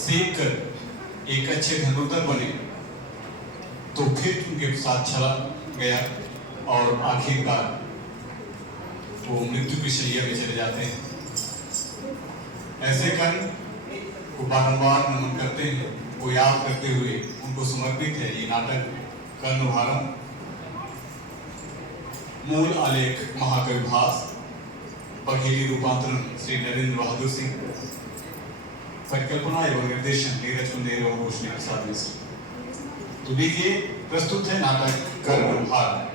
सीख कर एक अच्छे धनुर्धर बने, तो फिर उनके साथ चला गया और आखिरकार वो मृत्यु की शैया में चले जाते हैं। ऐसे कर्ण को बारंबार नमन करते हैं, वो याद करते हुए उनको समर्पित है ये नाटक कर्णभारम। मूल आलेख महाकवि भास, पघेली रूपांतरण श्री नरेंद्र बहादुर सिंह, परिकल्पना एवं निर्देशन नीरज कुंदेर और रोशनी प्रसाद मिश्र। तो देखिए प्रस्तुत है नाटक कर्णभारम।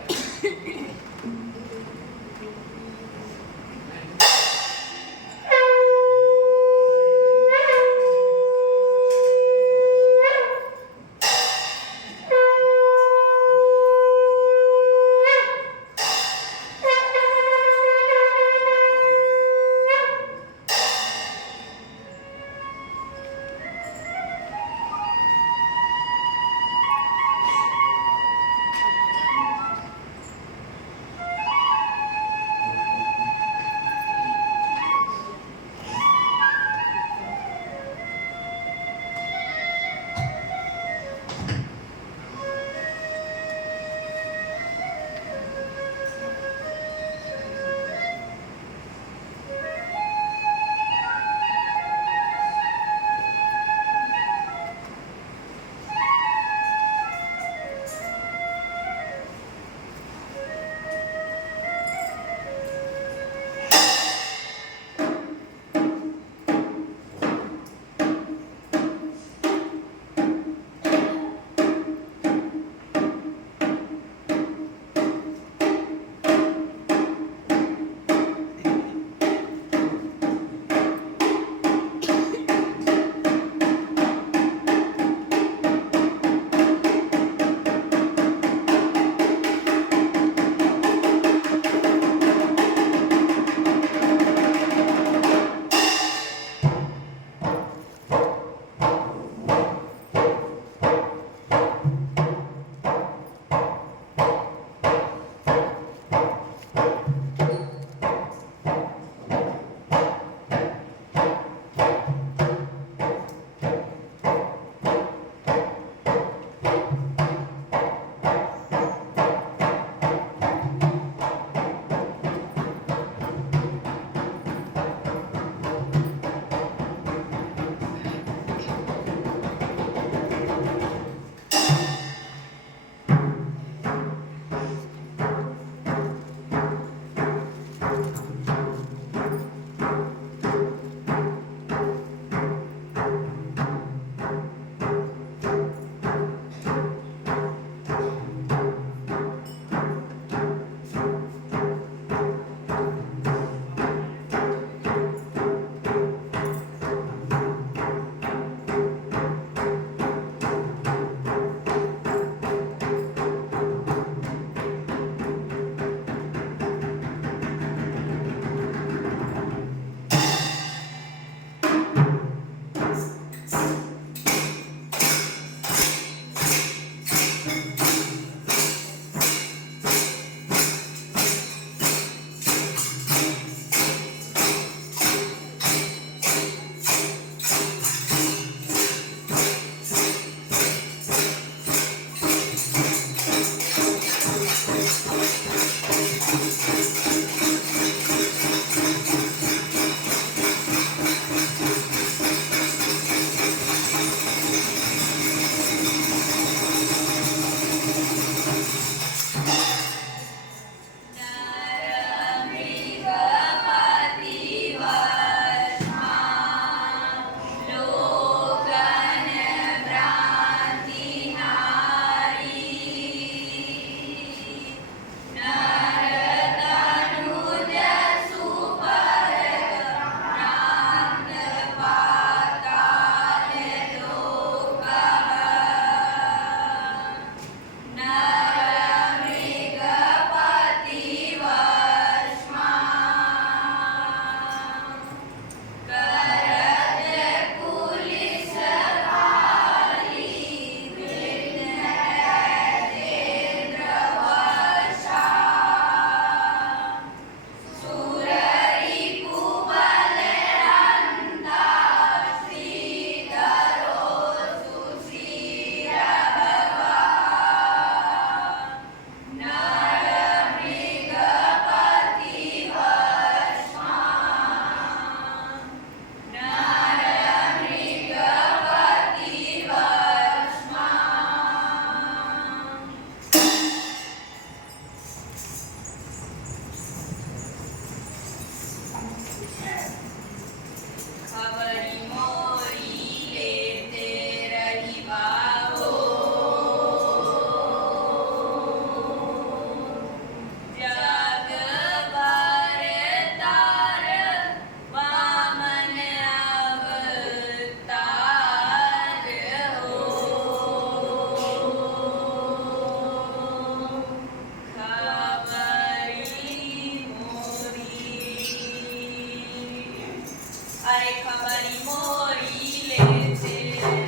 दुआरी मोरी लेते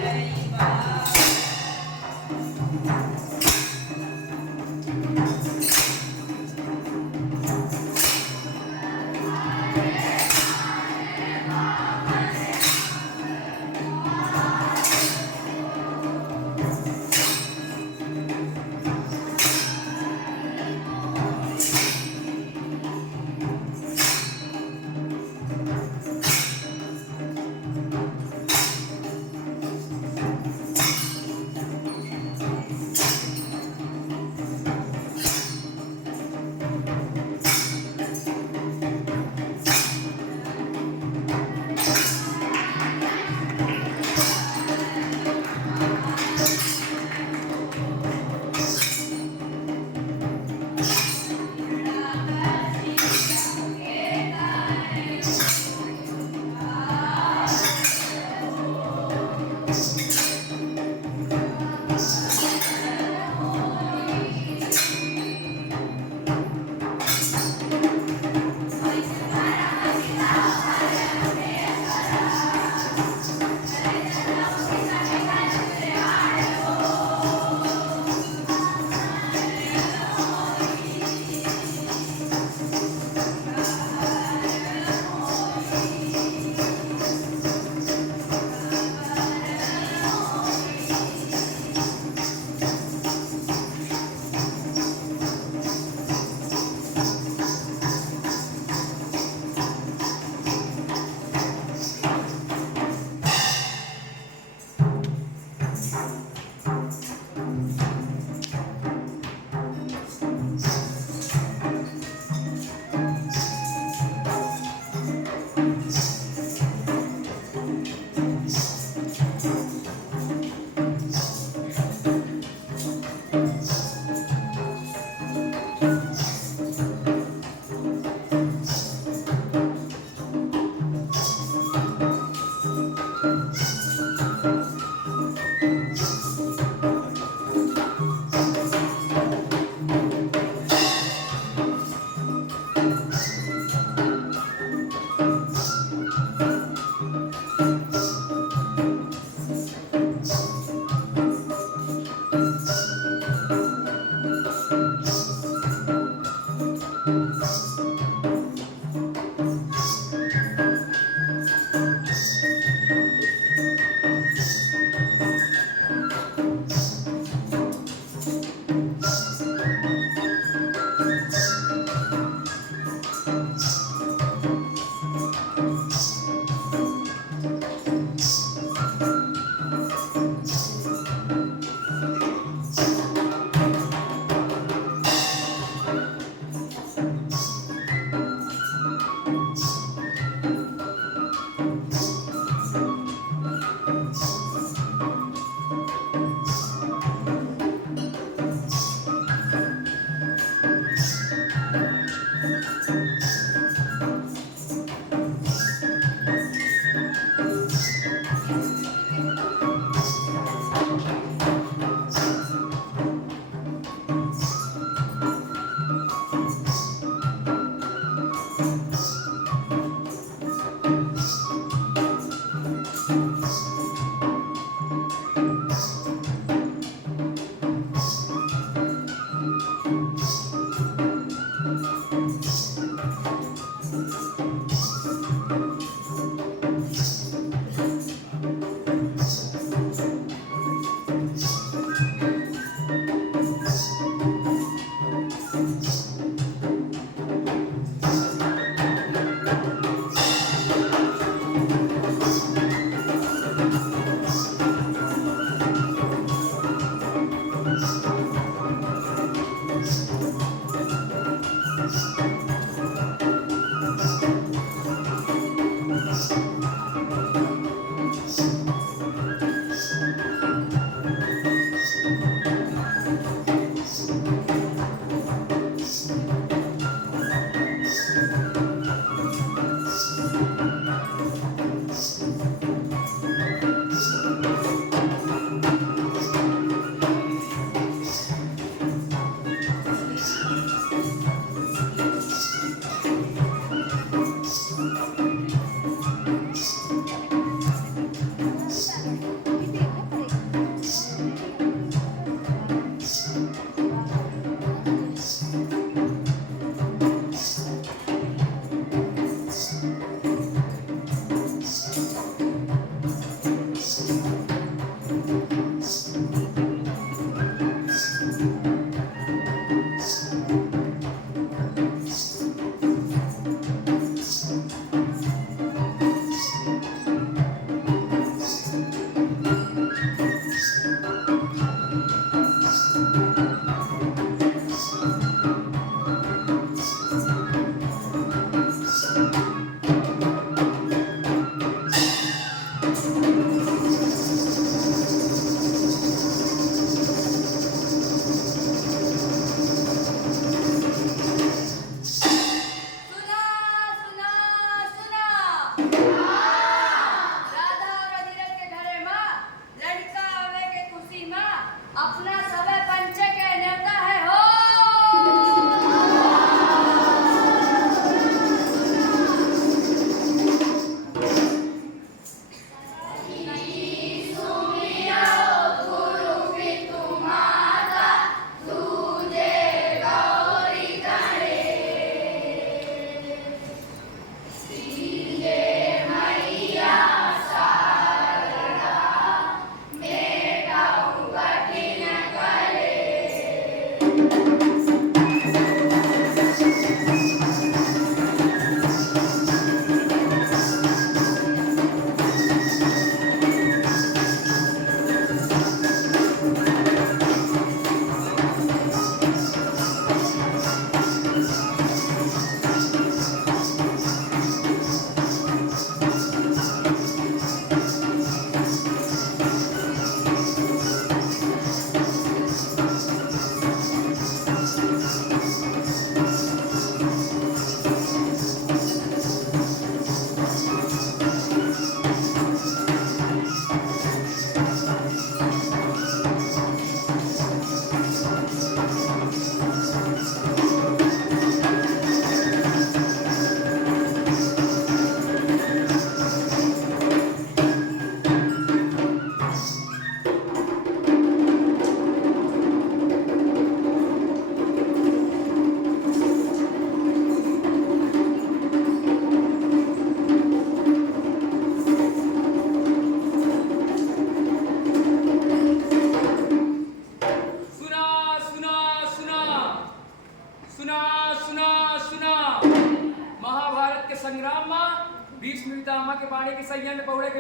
रहिबा।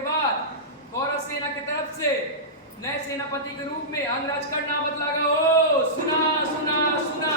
बाद कौरव सेना की तरफ से नए सेनापति के रूप में अंगराज का नाम बदला गया। ओ सुना सुना सुना।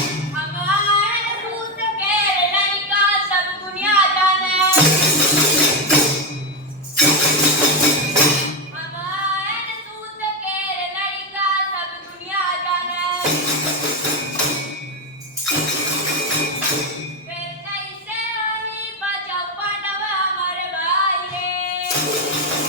हमारे दूत के लड़का सब दुनिया जाने हमारे दूत के लड़का सब दुनिया जाने फिर कैसे होई बचाओ पांडव हमारे भाई रे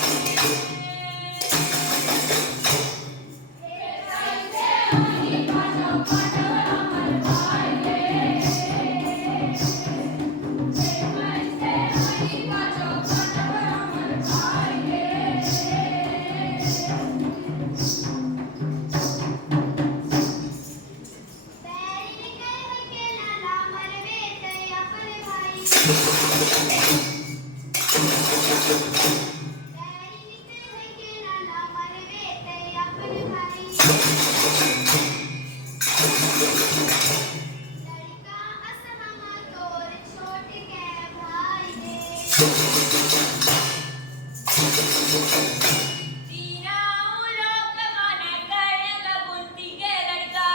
तीनों लोग माने करने का बुद्धि के लड़का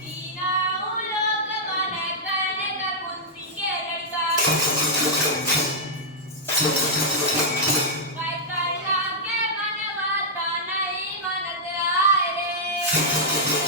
तीनों लोग माने करने का बुद्धि के लड़का काय करना के मनवाता नहीं मनत आए रे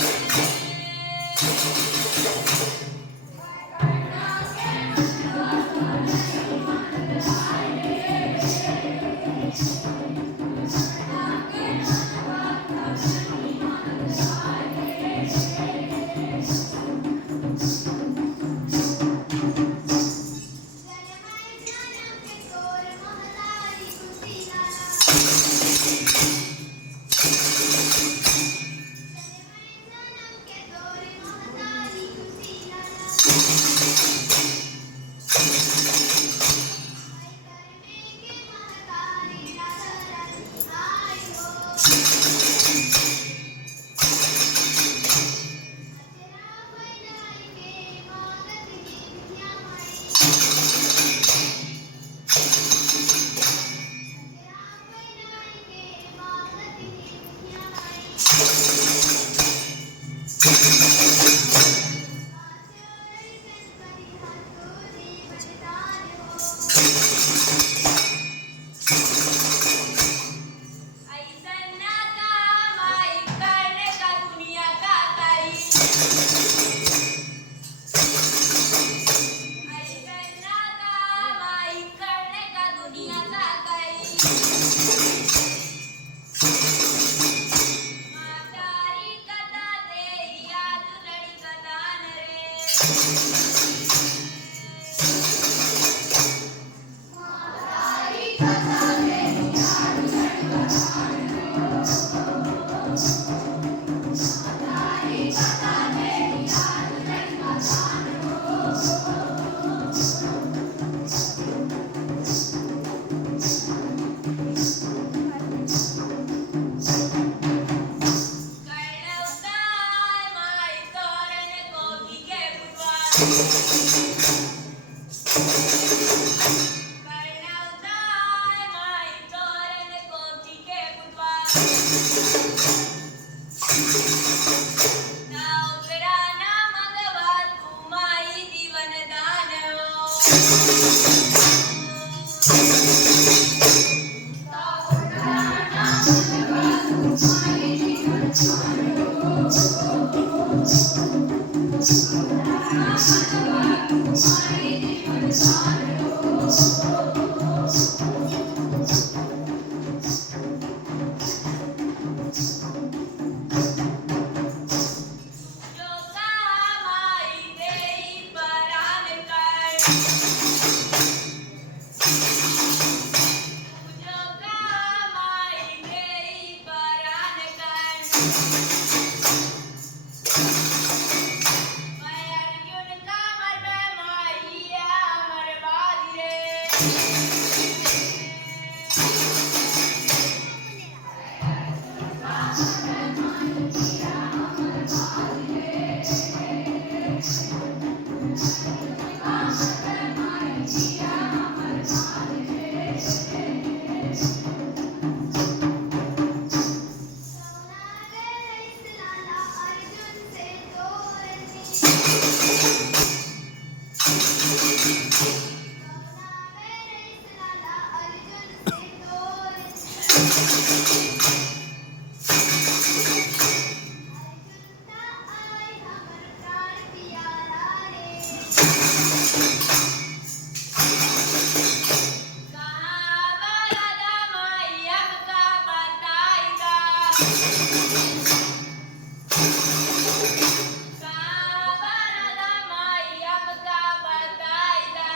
काबरदा माई अब का बताइदा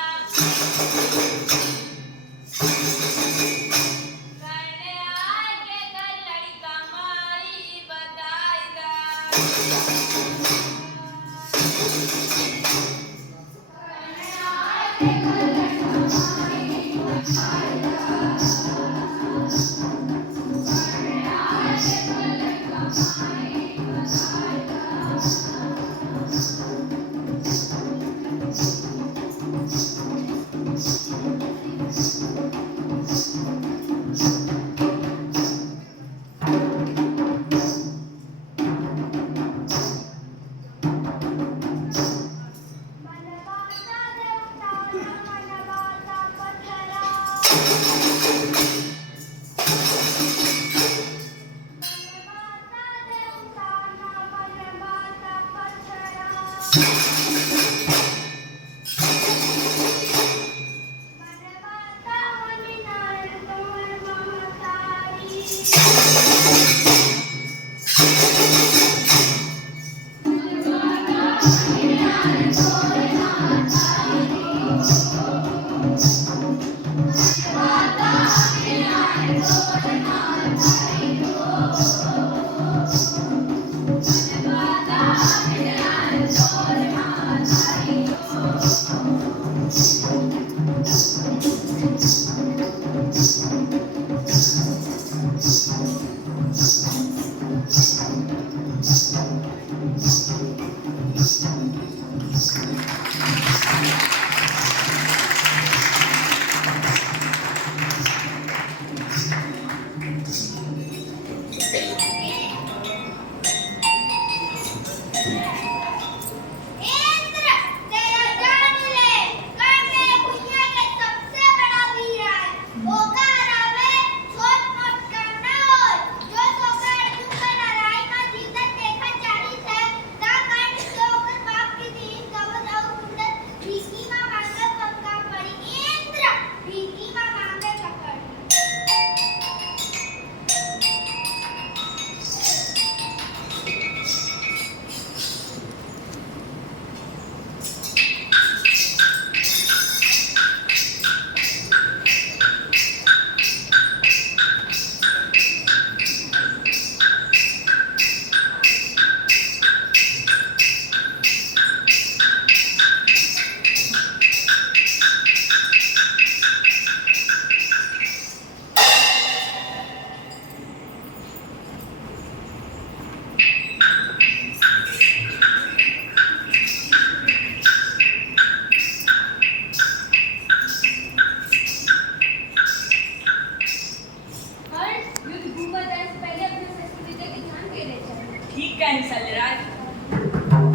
करने आके कल लड़का माई बताइदा मनवाता देवता मनवाता पथरा मनवाता देवता मनवाता पथरा मनवाता मनिनार तुमर ममतारी इंद्र तेरा जान ले कर ले दुनिया के सबसे बड़ा वीर है होगा रावे छोट मोट करना हो जो सोकर दुख लड़ाई में जीतत देखा चाही है ता कांड से होकर बाप की दीन कवच और कुंडल भीष्मी मां मांगे पक्का पड़ी इंद्र भीष्मी मां मांगे पकड़ हर्ष युद्ध घूमर जाने से पहले अपने शस्त्र विद्या की ध्यान देने चाहिए ठीक है सलराज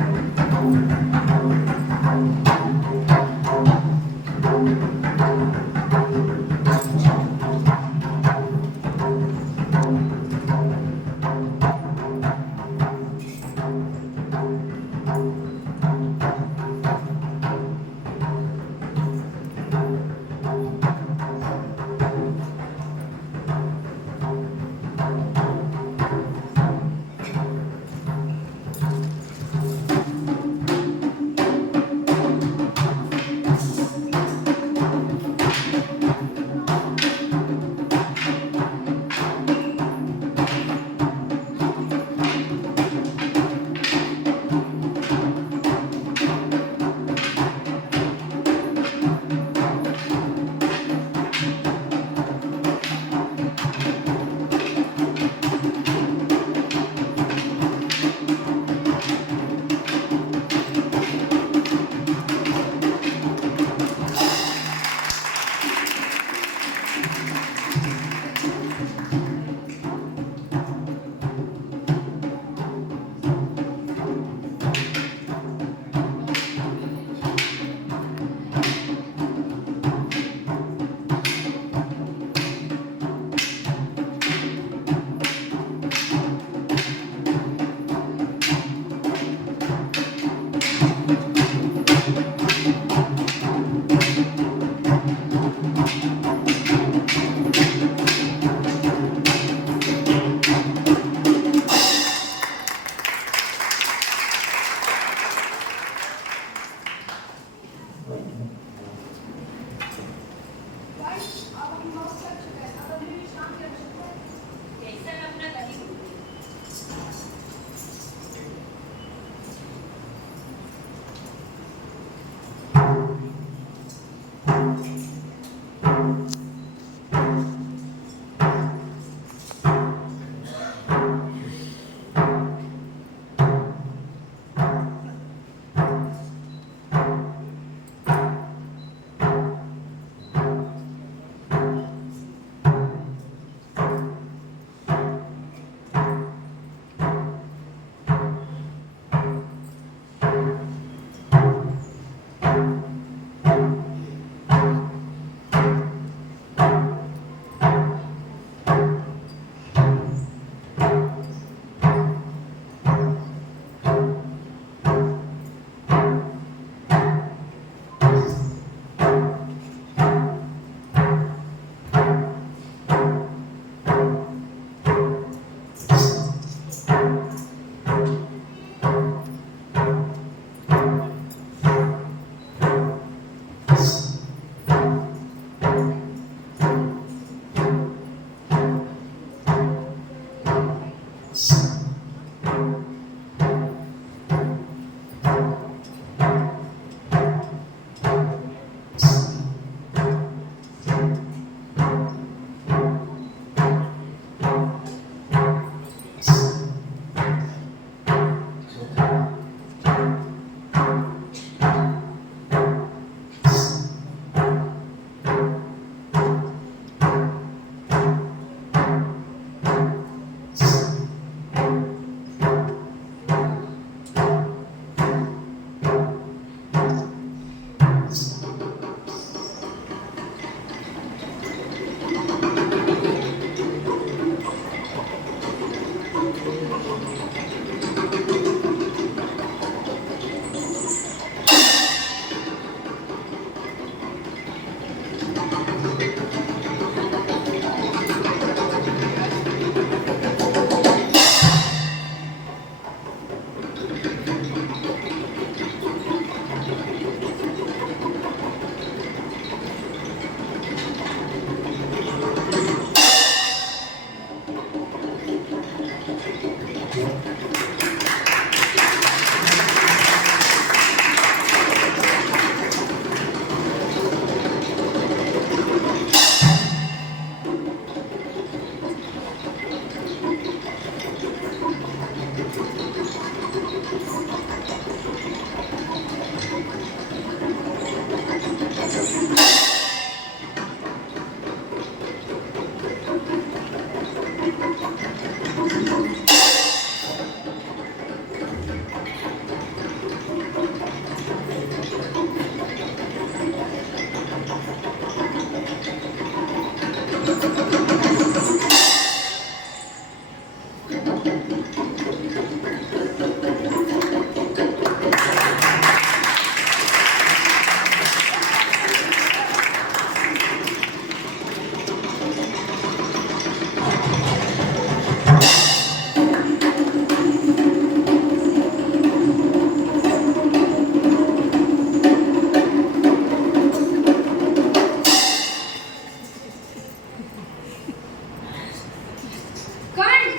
कर्ण,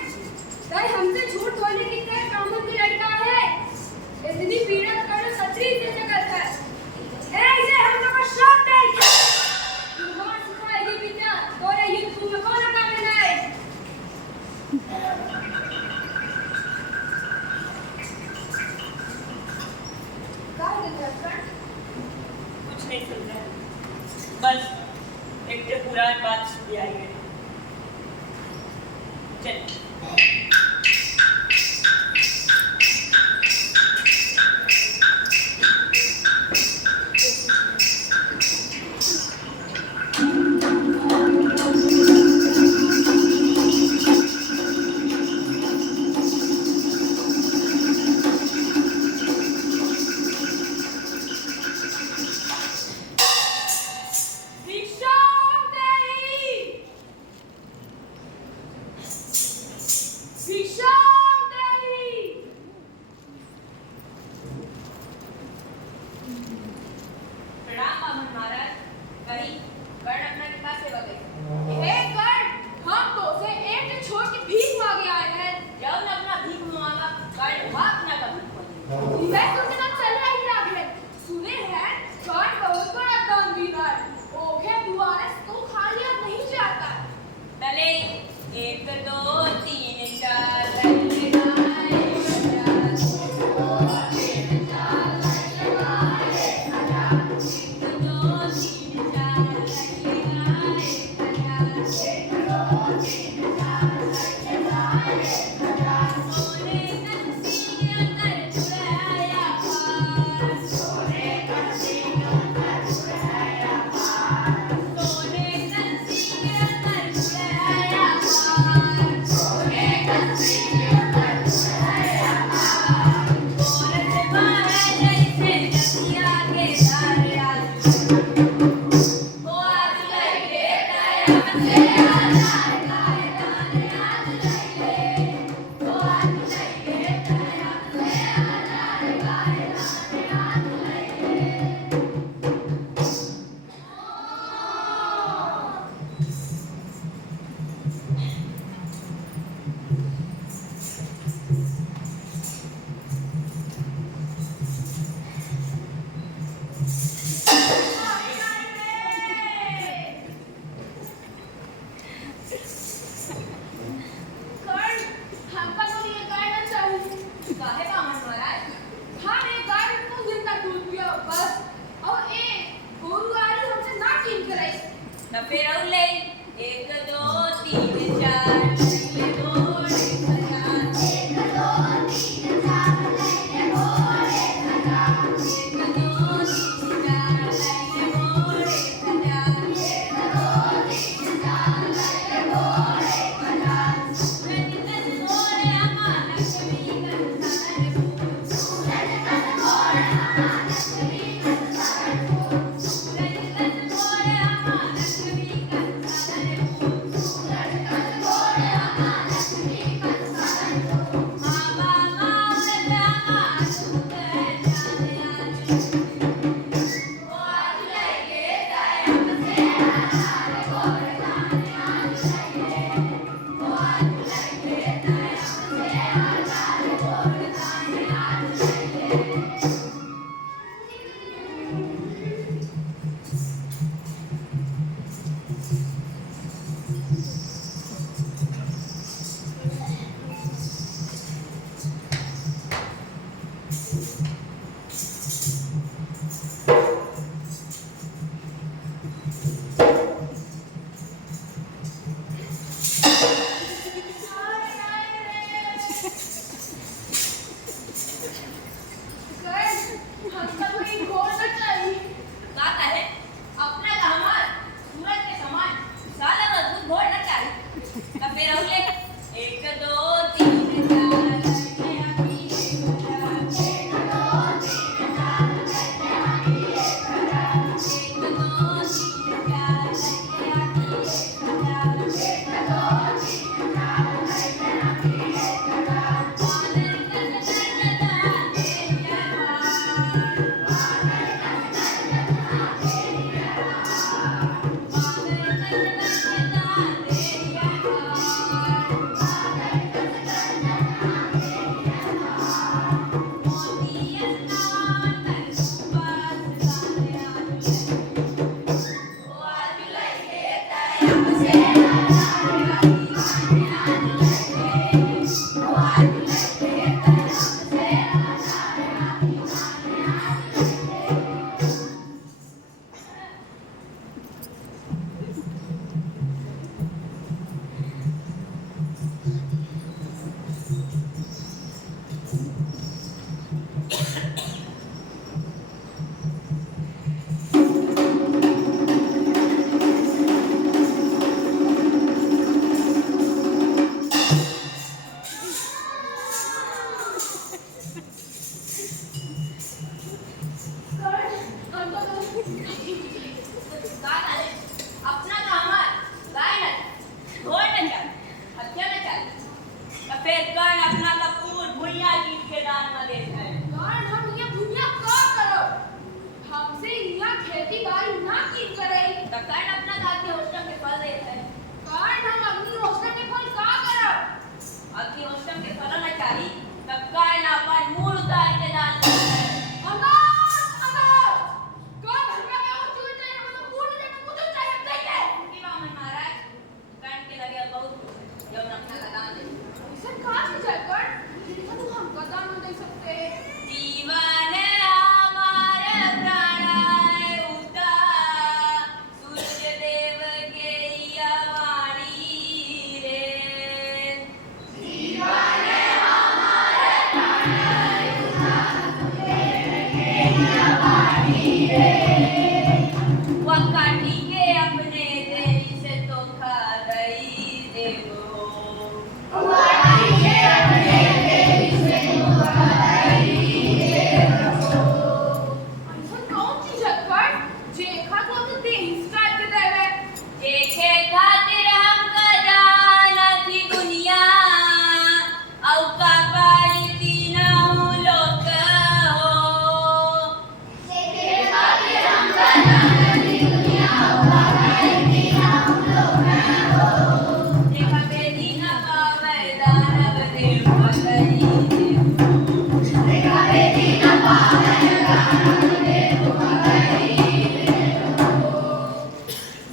ताई हमसे झूठ बोलने की तरह कामन की लड़का है। इतनी पीड़ा करो सत्री से जगत है। ऐसे हम लोग को श्राप दे के तुम्हारा सिखाएगी विद्या, तोरे युद्ध में कौन काम है? काय दिल कर्ण? कुछ नहीं सुन रहा बस एक तो पुरानी बात सुनी आई है चल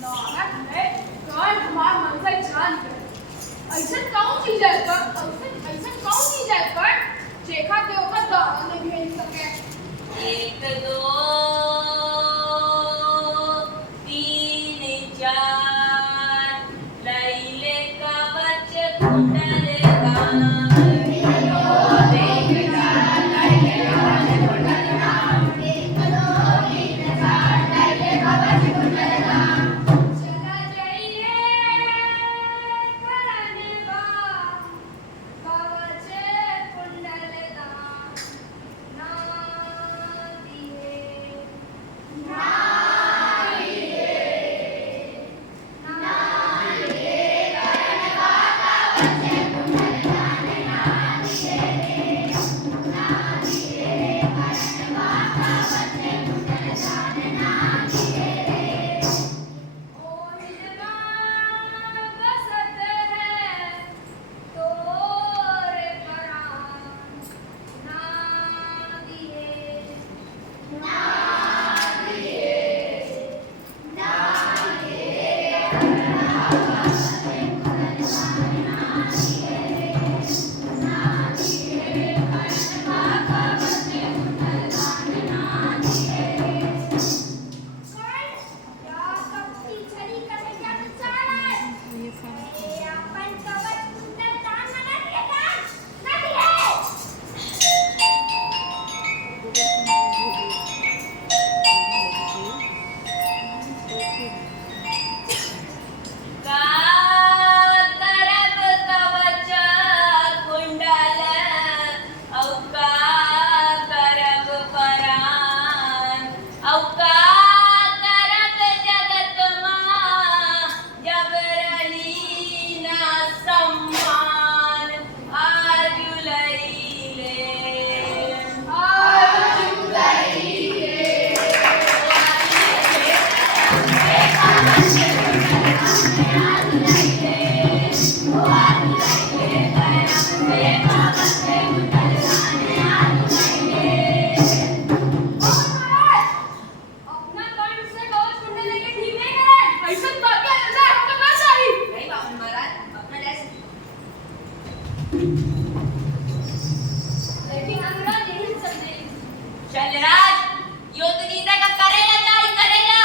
नारद है कान हमार मंजिल जान कर ऐसा कौन चीज है कर ऐसा कौन चीज है कर चेखा के ओकर दाना में भेज सके 1 2 3 4 लैले कवच कुंडल चला जाइए करनवा कवच कुंडल दान ना दिए ओ निजमान बसत है तोरे प्राण ना दिए या कपटी छड़ी करे क्या विचार है ए अपन कवच कुंडल दान न दिएगा न दिए का करब कवच कुंडल औ का करब परान औ का करब जगत मां जब रही ना सम्मान आजु लैले अपना कान से कवच कुंडल लेके ठीक नहीं करे ऐसा बात है अंदर हमको ना चाहिए नहीं बाबू महाराज अपना जैसे लेकिन हमरा नहीं सकते चल राज योगिनी से का करेला जाई करेला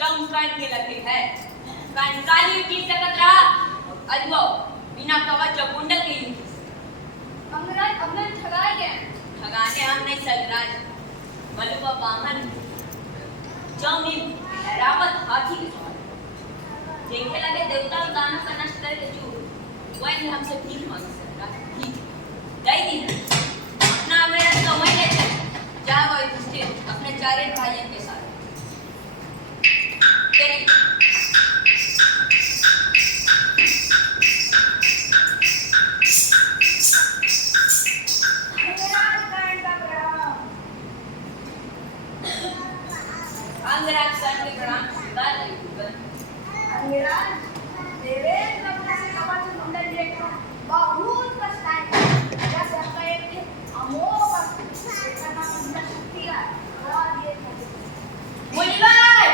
जम कान के लगे है कान काली की सकत रहा अजबो बिना कवच और कुंडल के यूं हमरा अपना ठगाए गए ठगाने हम नहीं सजराज बलुआ वाहन जमी रावत हाथी के सवार देखे लगे देवता और दानव का नष्ट करके चूर वही हमसे भीख मांगी सजराज भीख दई दी अपना मेरा तो वही ले चल जा वो युधिष्ठिर अपने चारे भाइयों के साथ तेरी अंगराज सर के प्रणाम स्वीकार करें अंगिराज देवेंद्र अपने से कवच कुंडल लेकर बहुत पछताए जब सबका एक अमोघ देखा ना कुंडल शक्ति है और ये मुनिवर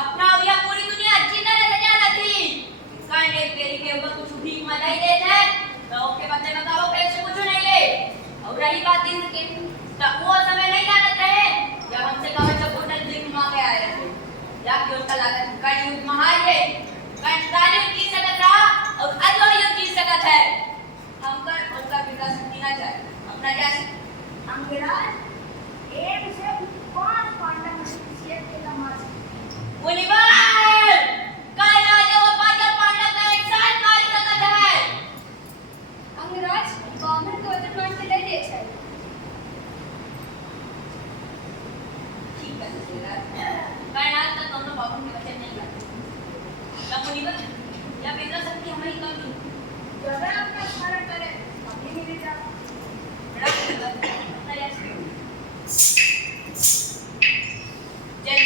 अपना यह पूरी दुनिया अच्छी तरह से जाना थी कांडे पेरी के ऊपर कुछ भीख मदाई देते हैं तो ओके बच्चे बताओ कैसे कुछ नहीं ले और रही बात दिन के तब वो समय नहीं लागत रहे जब हमसे कवच और कुंडल भीख मांगे आए थे जाके उसका लागत का युद्ध महार है कांडाली की सकत रहा और अजो युद्ध की सकत है हमका उनका विकास जीना चाहिए अपना जैसे अंगिराज एक से 5 पांडव किसी के नमाज मुनिवर काया जो पांडव का एक साथ मार सकत है अंगिराज बामन को वचन मान के ले दे छै ठीक है ससुराल कायनात का दोनों बाबू के वचन नहीं करते क्या मुनिवर या बेटा शक्ति हमें ही कमी जब अपना स्मरण करे अपनी मिल जा बड़ा मुनिवर अपना यश जय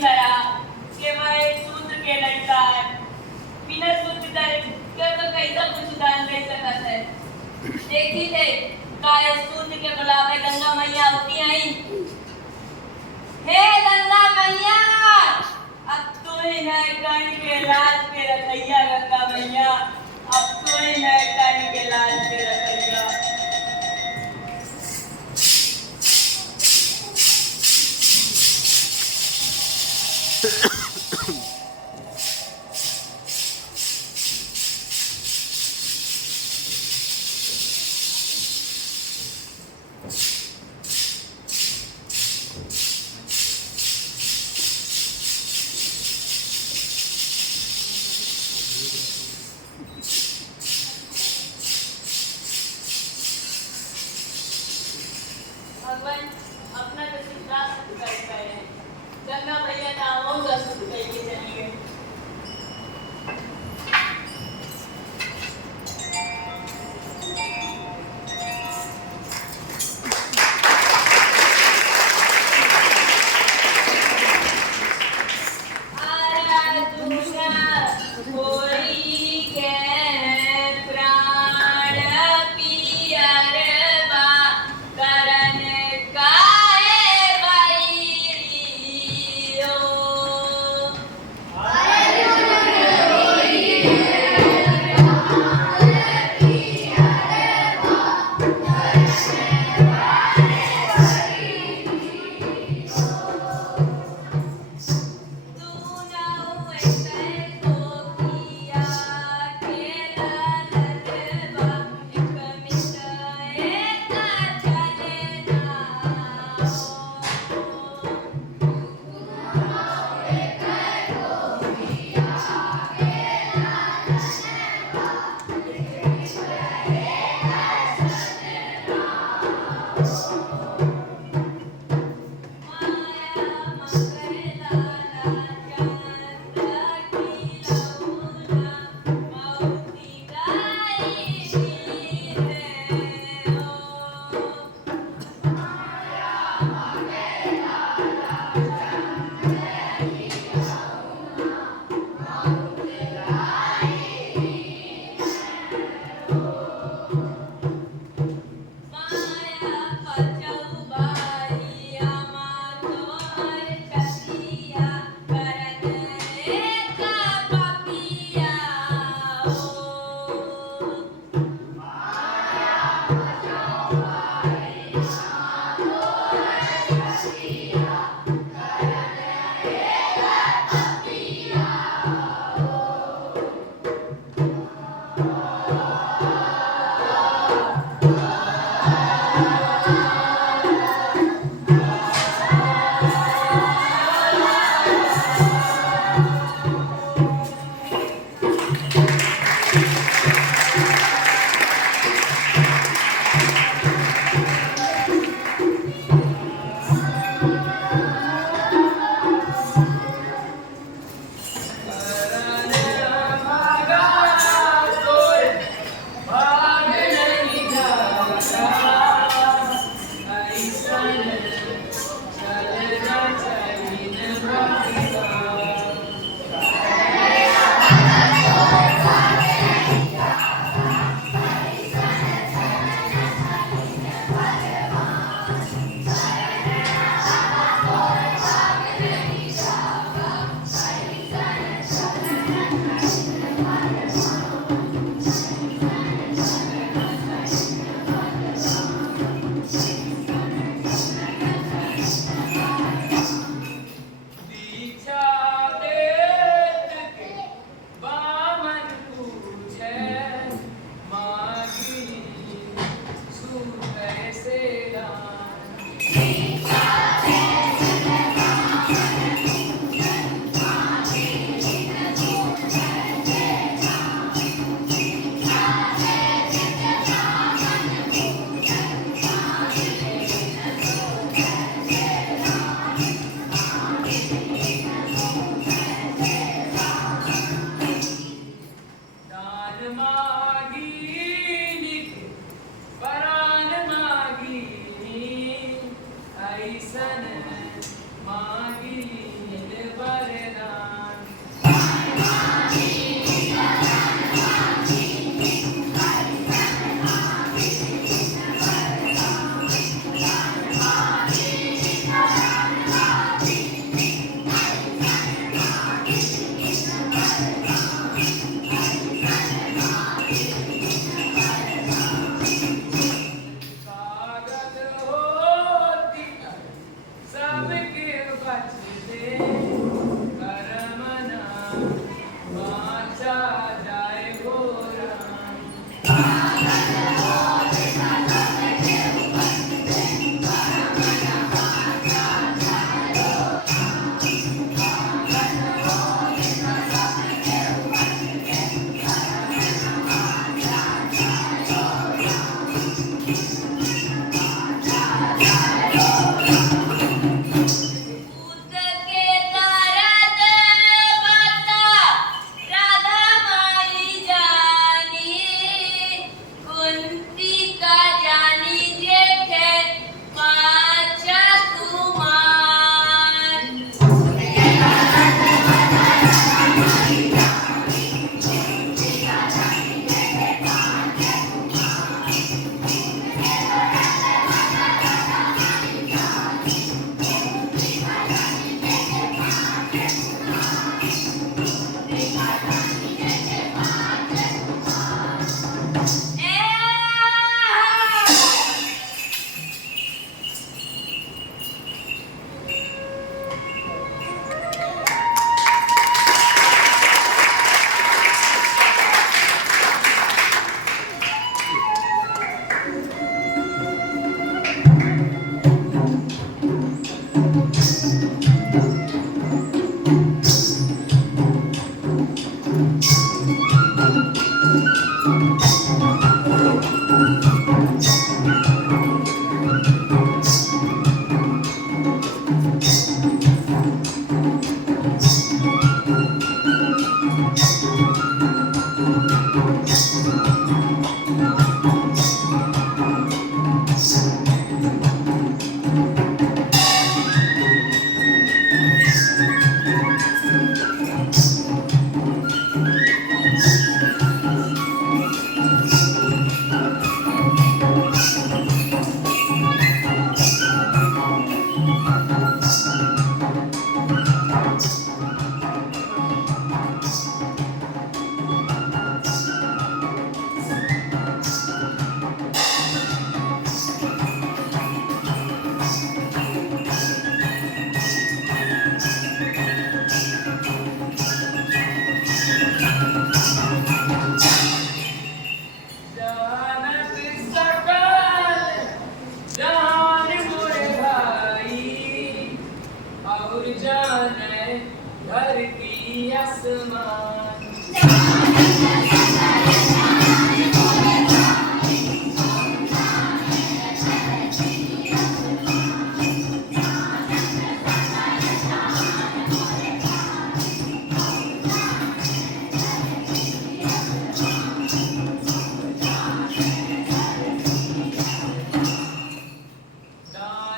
करा कि वह एक सूत्र के लड़का है। बिना सूत्र के तो कैसा कुछ दान दे सकत है। देखी थे काय सूत्र के बुलावे गंगा मैया होती आई। हे गंगा मैया, अब तू ही न कर्ण के लाज पे रखैया। गंगा मैया, अब तू ही न कर्ण के लाज पे रखैया। भगवान अपना तो सिद्धांत सिद्ध कर गए हैं। गंगा मैया नामों का सुख करके चली गई। ओ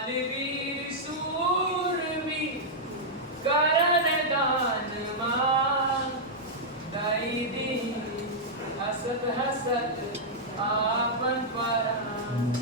बलवीर सूरवी करण दान मान दाई दी हसत हसत आपन परान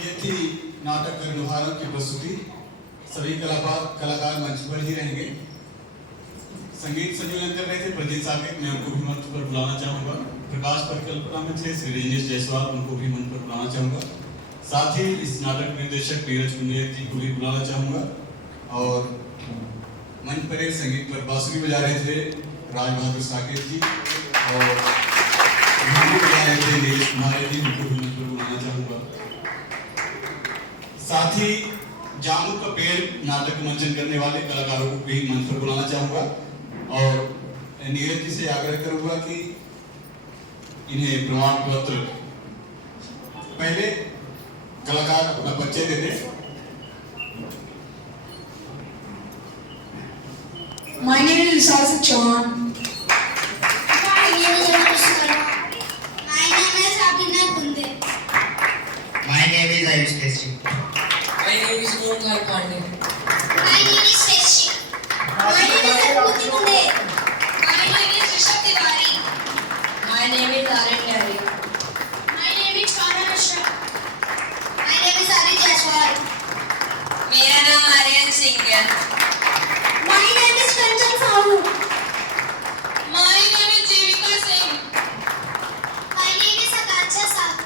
ये थी नाटक लोहारों की प्रस्तुति। सभी कलाकार मंच पर ही रहेंगे। संगीत संयोजन कर रहे थे प्रदीप साकेत, मैं उनको भी मंच पर बुलाना चाहूंगा। प्रकाश परिकल्पना में थे श्री रजनीश जायसवाल, उनको भी मंच पर बुलाना चाहूंगा। साथ ही इस नाटक निर्देशक नीरज कुंडिया जी को भी बुलाना चाहूंगा। और मंच पर एक संगीत पर बांसुरी बजा रहे थे राज बहादुर साकेत जी और बजा रहे थे नीरज कुमार जी, उनको भी मंच पर बुलाना चाहूंगा। साथ ही जामुन का पेड़ नाटक मंचन करने वाले कलाकारों को भी मंच पर बुलाना चाहूंगा और नीरज जी से आग्रह करूंगा कि इन्हें प्रमाण पत्र पहले कलाकार अपना परिचय दे दें। My name is Isaac Chauhan. My name is Anush Sharma. My name is Abhinay Kunde. My name is Ayush Keshri. My name is Mohan Pandey. My name is Shashi. My name is Ankuti Kunde. My name is Rishabh Tiwari. My name is Aryan Gary. My name is Karan Mishra. My name is Adi Jaiswal. मेरा नाम आर्यन सिंह है. My name is Kanchan Sahu. My name is Jivika Singh. My name is Akansha Sahu.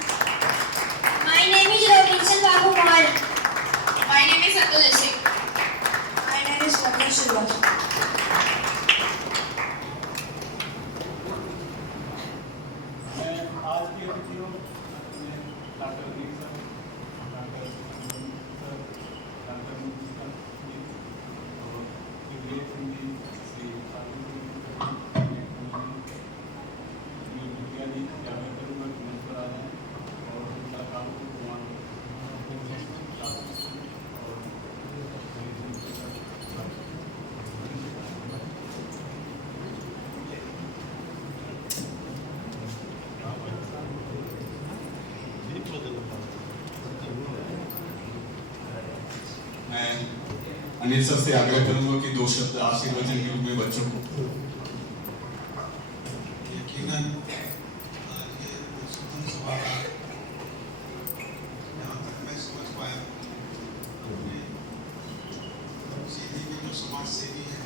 My name is Robinson Babu Kumar. My name is Atul Singh. My name is Rakesh Srivastava. मैं आज की अतिथियों में doctor Veer sir, doctor sir, doctor Munshi sir ji और विवेक सिंह जी, श्री साधु जी, जी आग्रह करूँगा कि मंच पर आ जाएं और कलाकारों को प्रमाण मैं अनिल सर से आग्रह करूंगा कि 2 शब्द आशीर्वचन के रूप में बच्चों को। यकीनन आज के स्वतंत्र सभा का यहाँ तक मैं समझ पाया सीधी में जो समाज सेवी है,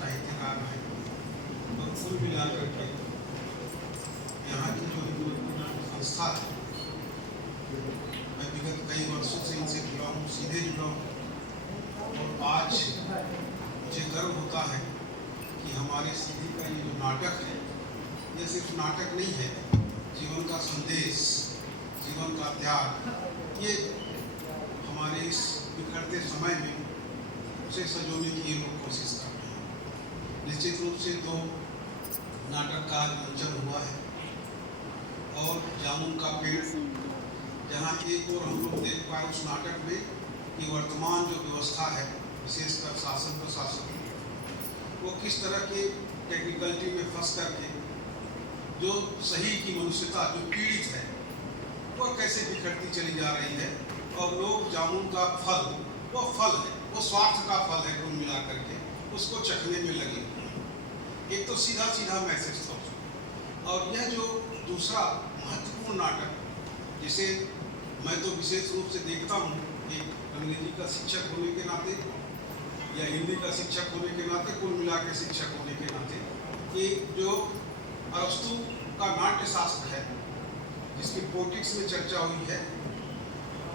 साहित्यकार है, और कुल मिलाकर के यहाँ की जो संस्था है, मैं विगत कई वर्षों से इनसे जुड़ा हूँ, सीधे जुड़ा हूँ और आज मुझे गर्व होता है कि हमारे सीधी का ये जो नाटक है, ये सिर्फ नाटक नहीं है, जीवन का संदेश, जीवन का त्याग, ये हमारे इस बिखरते समय में उसे सजोने की ये लोग कोशिश कर रहे हैं। निश्चित रूप से तो नाटक का मंचन हुआ है और जामुन का पेड़, जहाँ एक और हम लोग देख पाए उस नाटक में कि वर्तमान जो व्यवस्था है, विशेषकर शासन प्रशासन, वो किस तरह के टेक्निकलिटी में फंस करके जो सही की मनुष्यता जो पीड़ित है वह कैसे बिखरती चली जा रही है और लोग जामुन का फल वो फल है, वो स्वार्थ का फल है कुल मिला करके, उसको चखने में लगे। एक तो सीधा सीधा मैसेज था उसको। और यह जो दूसरा महत्वपूर्ण नाटक, जिसे मैं तो विशेष रूप से देखता हूँ कि अंग्रेजी का शिक्षक होने के नाते या हिंदी का शिक्षक होने के नाते, कुल मिला के शिक्षक होने के नाते, कि जो अरस्तु का नाट्य शास्त्र है, जिसकी पोटिक्स में चर्चा हुई है,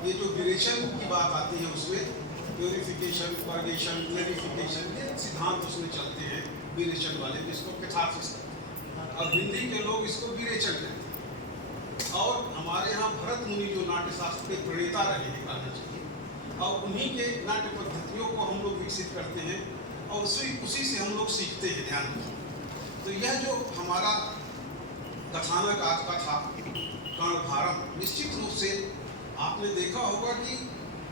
ये जो विरेचन की बात आती है उसमें प्योरिफिकेशन, पर्गेशन, क्लैरिफिकेशन, ये सिद्धांत उसमें चलते हैं विरेचन वाले, जिसको कैथार्सिस कहते हैं। अब हिंदी के लोग इसको विरेचन कहते हैं। और हमारे यहाँ भरत मुनि जो नाट्य शास्त्र के प्रणेता रहे हैं, कहना चाहिए, और उन्हीं के नाट्य पद्धतियों को हम लोग विकसित करते हैं और उसी से हम लोग सीखते हैं। ध्यान रखिए। तो यह जो हमारा कथानक आज का था कर्णभारम, निश्चित रूप से आपने देखा होगा कि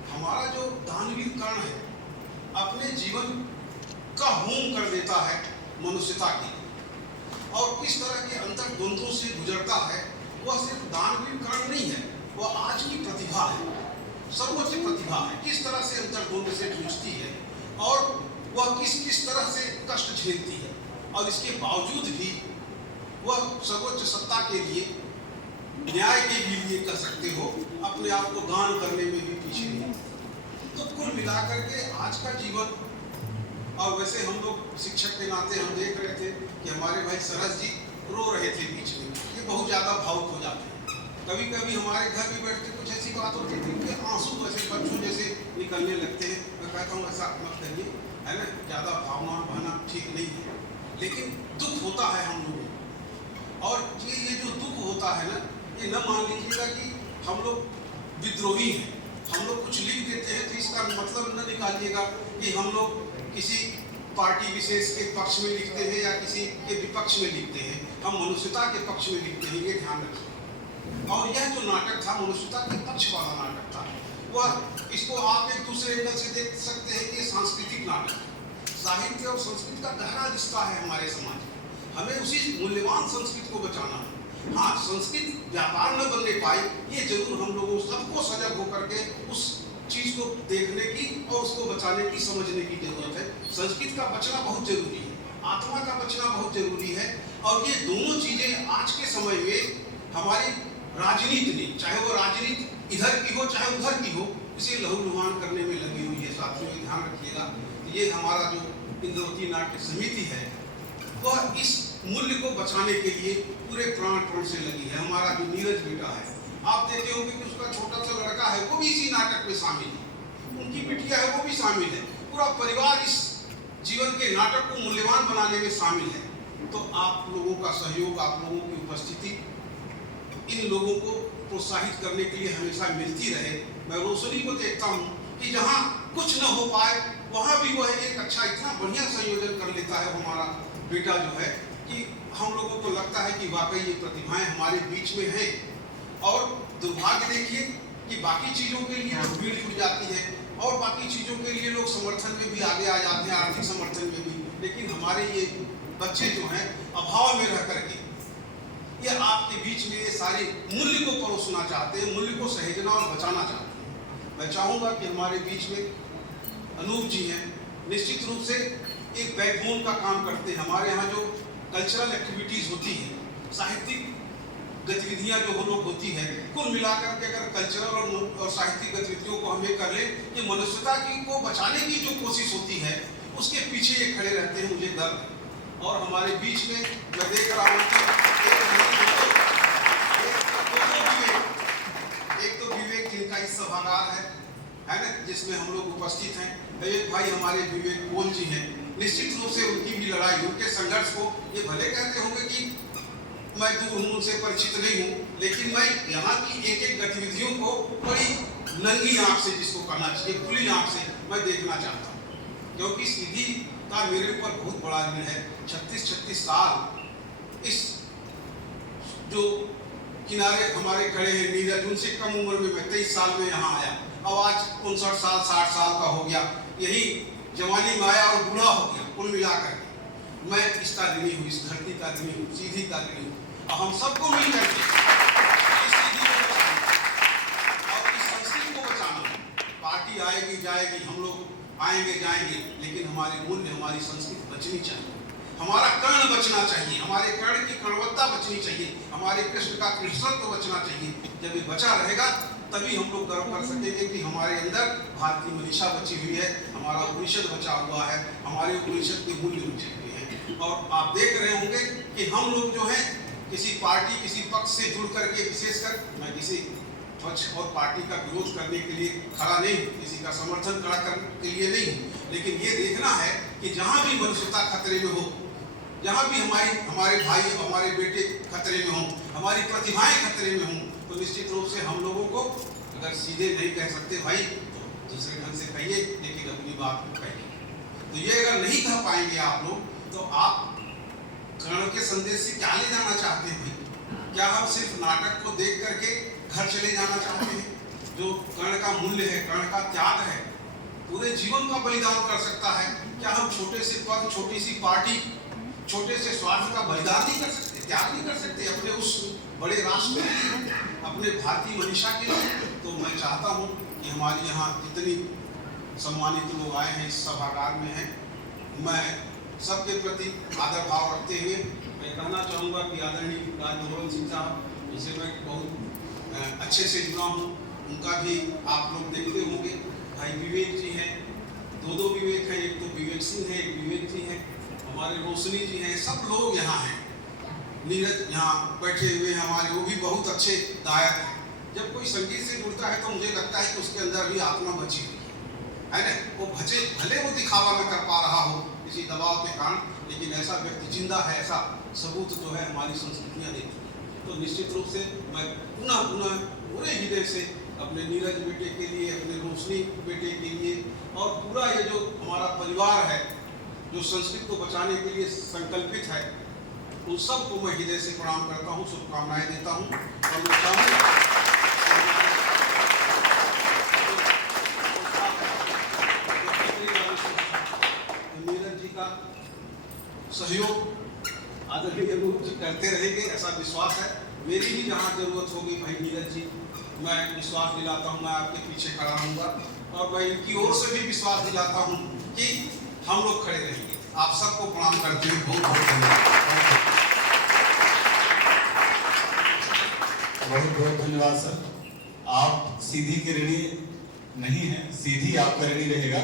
हमारा जो दानवीर कर्ण है अपने जीवन का होम कर देता है मनुष्यता की, और किस तरह के अंतर्द्वंद्वों से गुजरता है। वह सिर्फ दानवीर कर्ण नहीं है, वह आज की प्रतिभा है, सर्वोच्च प्रतिभा है। किस तरह से अंतर्द्वंद्व से जूझती है और वह किस तरह से कष्ट झेलती है, और इसके बावजूद भी वह सर्वोच्च सत्ता के लिए, न्याय के भी लिए कह सकते हो, अपने आप को दान करने में भी पीछे नहीं। तो कुल मिलाकर के आज का जीवन, और वैसे हम लोग शिक्षक के नाते हम देख रहे थे कि हमारे भाई सरस जी रो रहे थे बीच में, ये बहुत ज़्यादा भावुक हो जाते हैं। कभी कभी हमारे घर भी बैठते कुछ ऐसी बात होती थी कि आंसू ऐसे बच्चों जैसे निकलने लगते हैं। मैं कहता हूँ ऐसा मत करिए, है ना, ज़्यादा भावना बहना ठीक नहीं है, लेकिन दुख होता है हम लोगों को। और ये जो दुख होता है ना, ये न मान लीजिएगा कि हम लोग विद्रोही हैं, हम लोग कुछ लिख देते हैं तो इसका मतलब न निकालिएगा कि हम लोग किसी पार्टी विशेष के पक्ष में लिखते हैं या किसी के विपक्ष में लिखते हैं। हम मनुष्यता के पक्ष में लिखते हैं, ये ध्यान रखिए। और यह जो नाटक था मनुष्यता के पक्ष वाला नाटक था। वह इसको आप एक दूसरे एंगल से देख सकते हैं कि सांस्कृतिक नाटक, साहित्य और संस्कृति का गहरा रिश्ता है हमारे समाज में। हमें उसी मूल्यवान संस्कृति को बचाना है। हाँ, संस्कृत व्यापार न बनने पाए, ये जरूर हम लोगों सबको सजग होकर के उस चीज को देखने की और उसको बचाने की, समझने की जरूरत है। संस्कृत का बचना बहुत जरूरी है, आत्मा का बचना बहुत जरूरी है। और ये दोनों चीजें आज के समय में हमारी राजनीति ने, चाहे वो राजनीति इधर की हो चाहे उधर की हो, इसे लहूलुहान करने में लगी हुई है। साथियों, ये ध्यान रखिएगा, ये हमारा जो इंद्रवती नाट्य समिति है वह इस मूल्य को बचाने के लिए पूरे प्राण से लगी है। हमारा जो नीरज बेटा है, आप देखे होंगे कि उसका छोटा सा लड़का है, वो भी इसी नाटक में शामिल है, उनकी बिटिया है वो भी शामिल है, पूरा परिवार इस जीवन के नाटक को मूल्यवान बनाने में शामिल है। तो आप लोगों का सहयोग, आप लोगों की उपस्थिति इन लोगों को प्रोत्साहित करने के लिए हमेशा मिलती रहे। मैं रोशनी को देखता हूँ कि जहाँ कुछ न हो पाए वहाँ भी वह एक अच्छा, इतना बढ़िया संयोजन कर लेता है हमारा बेटा जो है, कि हम लोगों को लगता है कि वाकई ये प्रतिभाएं हमारे बीच में हैं। और दुर्भाग्य देखिए कि बाकी चीज़ों के लिए तो भीड़ जुट जाती है और बाकी चीज़ों के लिए लोग समर्थन में भी आगे आ जाते हैं, आर्थिक समर्थन में भी, लेकिन हमारे ये बच्चे जो हैं अभाव में रह करके ये आपके बीच में ये सारे मूल्य को परोसना चाहते हैं, मूल्य को सहेजना और बचाना चाहते हैं। मैं चाहूँगा कि हमारे बीच में अनूप जी हैं, निश्चित रूप से एक बैकबोन का काम करते हैं। हमारे यहाँ जो कल्चरल एक्टिविटीज़ होती हैं, साहित्यिक गतिविधियाँ जो हम लोग होती है, कुल मिलाकर के अगर कल्चरल और साहित्यिक गतिविधियों को हम ये कर लें कि मनुष्यता की को बचाने की जो कोशिश होती है उसके पीछे ये खड़े रहते हैं, मुझे गर्व है। और हमारे बीच में मैं देख रहा हूँ कि एक तो विवेक जिनका इस सभागार है ना, जिसमें हम लोग उपस्थित हैं। एक भाई हमारे विवेक पोल जी हैं, निश्चित रूप से उनकी भी लड़ाई, उनके संघर्ष को ये भले कहते होंगे कि मैं दूर हूँ, उनसे परिचित नहीं हूँ, लेकिन मैं यहाँ की एक एक गतिविधियों को बड़ी नंगी आंख से, जिसको कहना चाहिए खुली आंख से, मैं देखना चाहता हूँ। क्योंकि सीधी का मेरे ऊपर बहुत बड़ा ऋण है। 36 साल इस जो किनारे हमारे खड़े हैं नीरज, उनसे कम उम्र में मैं 23 साल में यहाँ आया, अब आज 59 साल 60 साल का हो गया, यही जवानी में आया और बूढ़ा हो गया। कुल मिलाकर के मैं इसका ऋणी हूँ, इस धरती का ऋणी हूँ, सीधी का ऋणी हूँ। और हम सबको मिल करके इस सीधी को बचाना और इस संस्कृति को बचाना, पार्टी आएगी जाएगी, हम लोग आएंगे जाएंगे, लेकिन हमारे मूल्य, हमारी संस्कृति बचनी चाहिए, हमारा कर्ण बचना चाहिए, हमारे कर्ण की कणवत्ता बचनी चाहिए, हमारे कृष्ण का कृष्णत्व बचना चाहिए। जब ये बचा रहेगा तभी हम लोग गर्व कर सकेंगे कि हमारे अंदर भारतीय मनीषा बची हुई है, हमारा उपनिषद बचा हुआ है, हमारे उपनिषद के मूल्य बचे हुए हैं। और आप देख रहे होंगे कि हम लोग जो है किसी पार्टी, किसी पक्ष से जुड़ करके, विशेषकर मैं किसी पक्ष और पार्टी का विरोध करने के लिए खड़ा नहीं, किसी का समर्थन खड़ा करने के लिए नहीं, लेकिन ये देखना है कि जहाँ भी मनुष्यता खतरे में हो, जहाँ भी हमारे भाई, हमारे बेटे खतरे में हों, हमारी प्रतिभाएं खतरे में हों, तो निश्चित रूप से हम लोगों को, अगर सीधे नहीं कह सकते भाई, तो दूसरे ढंग से कहिए, लेकिन अपनी बात को कहिए। तो ये अगर नहीं कह पाएंगे आप लोग, तो आप कर्ण के संदेश से क्या ले जाना चाहते हैं भाई? क्या हम सिर्फ नाटक को देख करके घर चले जाना चाहते हैं? जो कर्ण का मूल्य है, कर्ण का त्याग है, पूरे जीवन का बलिदान कर सकता है। क्या हम छोटे से पद, छोटी सी पार्टी, छोटे से स्वार्थ का बलिदान नहीं कर सकते, त्याग नहीं कर सकते अपने उस बड़े राष्ट्र के लिए, अपने भारतीय मनीषा के लिए? तो मैं चाहता हूँ कि हमारे यहाँ जितनी सम्मानित लोग आए हैं, इस सभागार में हैं, मैं सबके प्रति आदर भाव रखते हुए मैं कहना चाहूँगा कि आदरणीय राजभवन सिंह साहब, जिसे मैं बहुत अच्छे से जुड़ा हूँ, उनका भी आप लोग देखते होंगे। भाई विवेक जी हैं, दो विवेक हैं, एक तो विवेक सिंह है, एक विवेक जी हैं, हमारे रोशनी जी हैं, सब लोग यहाँ हैं। नीरज यहाँ बैठे हुए हैं हमारे, वो भी बहुत अच्छे गायक हैं। जब कोई संगीत से जुड़ता है तो मुझे लगता है कि उसके अंदर भी आत्मा बची हुई है ना। वो भले वो दिखावा न कर पा रहा हो किसी दबाव के कारण, लेकिन ऐसा व्यक्ति जिंदा है, ऐसा सबूत जो है हमारी संस्कृतियाँ देती है। तो निश्चित रूप से मैं पुनः पूरे हृदय से अपने नीरज बेटे के लिए, अपने रोशनी बेटे के लिए, और पूरा ये जो हमारा परिवार है जो संस्कृति को बचाने के लिए संकल्पित है, उन सबको मैं हृदय से प्रणाम करता हूँ, शुभकामनाएं देता हूँ। और मैं चाहूँगा नीरज जी का सहयोग आदरणीय रूप से करते रहेंगे, ऐसा विश्वास है। मेरी ही जहाँ जरूरत होगी भाई नीरज जी, मैं विश्वास दिलाता हूँ, मैं आपके पीछे खड़ा रहूँगा, और मैं इनकी ओर से भी विश्वास दिलाता हूँ कि हम लोग खड़े रहेंगे। आप सबको प्रणाम करते हुए बहुत बहुत धन्यवाद। बहुत बहुत धन्यवाद सर। आप सीधी के ऋणी नहीं हैं, सीधी आपका ऋणी रहेगा,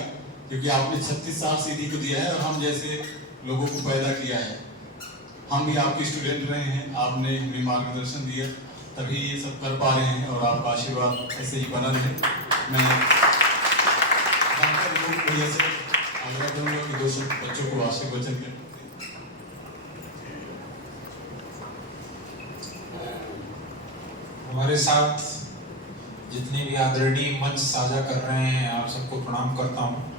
क्योंकि आपने 36 साल सीधी को दिया है और हम जैसे लोगों को पैदा किया है। हम भी आपके स्टूडेंट रहे हैं, आपने हमें मार्गदर्शन दिया, तभी ये सब कर पा रहे हैं, और आपका आशीर्वाद ऐसे ही बना रहे। मैं आग्रह करूँगा कि 200 बच्चों को आशीर्वचन करें। हमारे साथ जितने भी आदरणीय मंच साझा कर रहे हैं, आप सबको प्रणाम करता हूँ।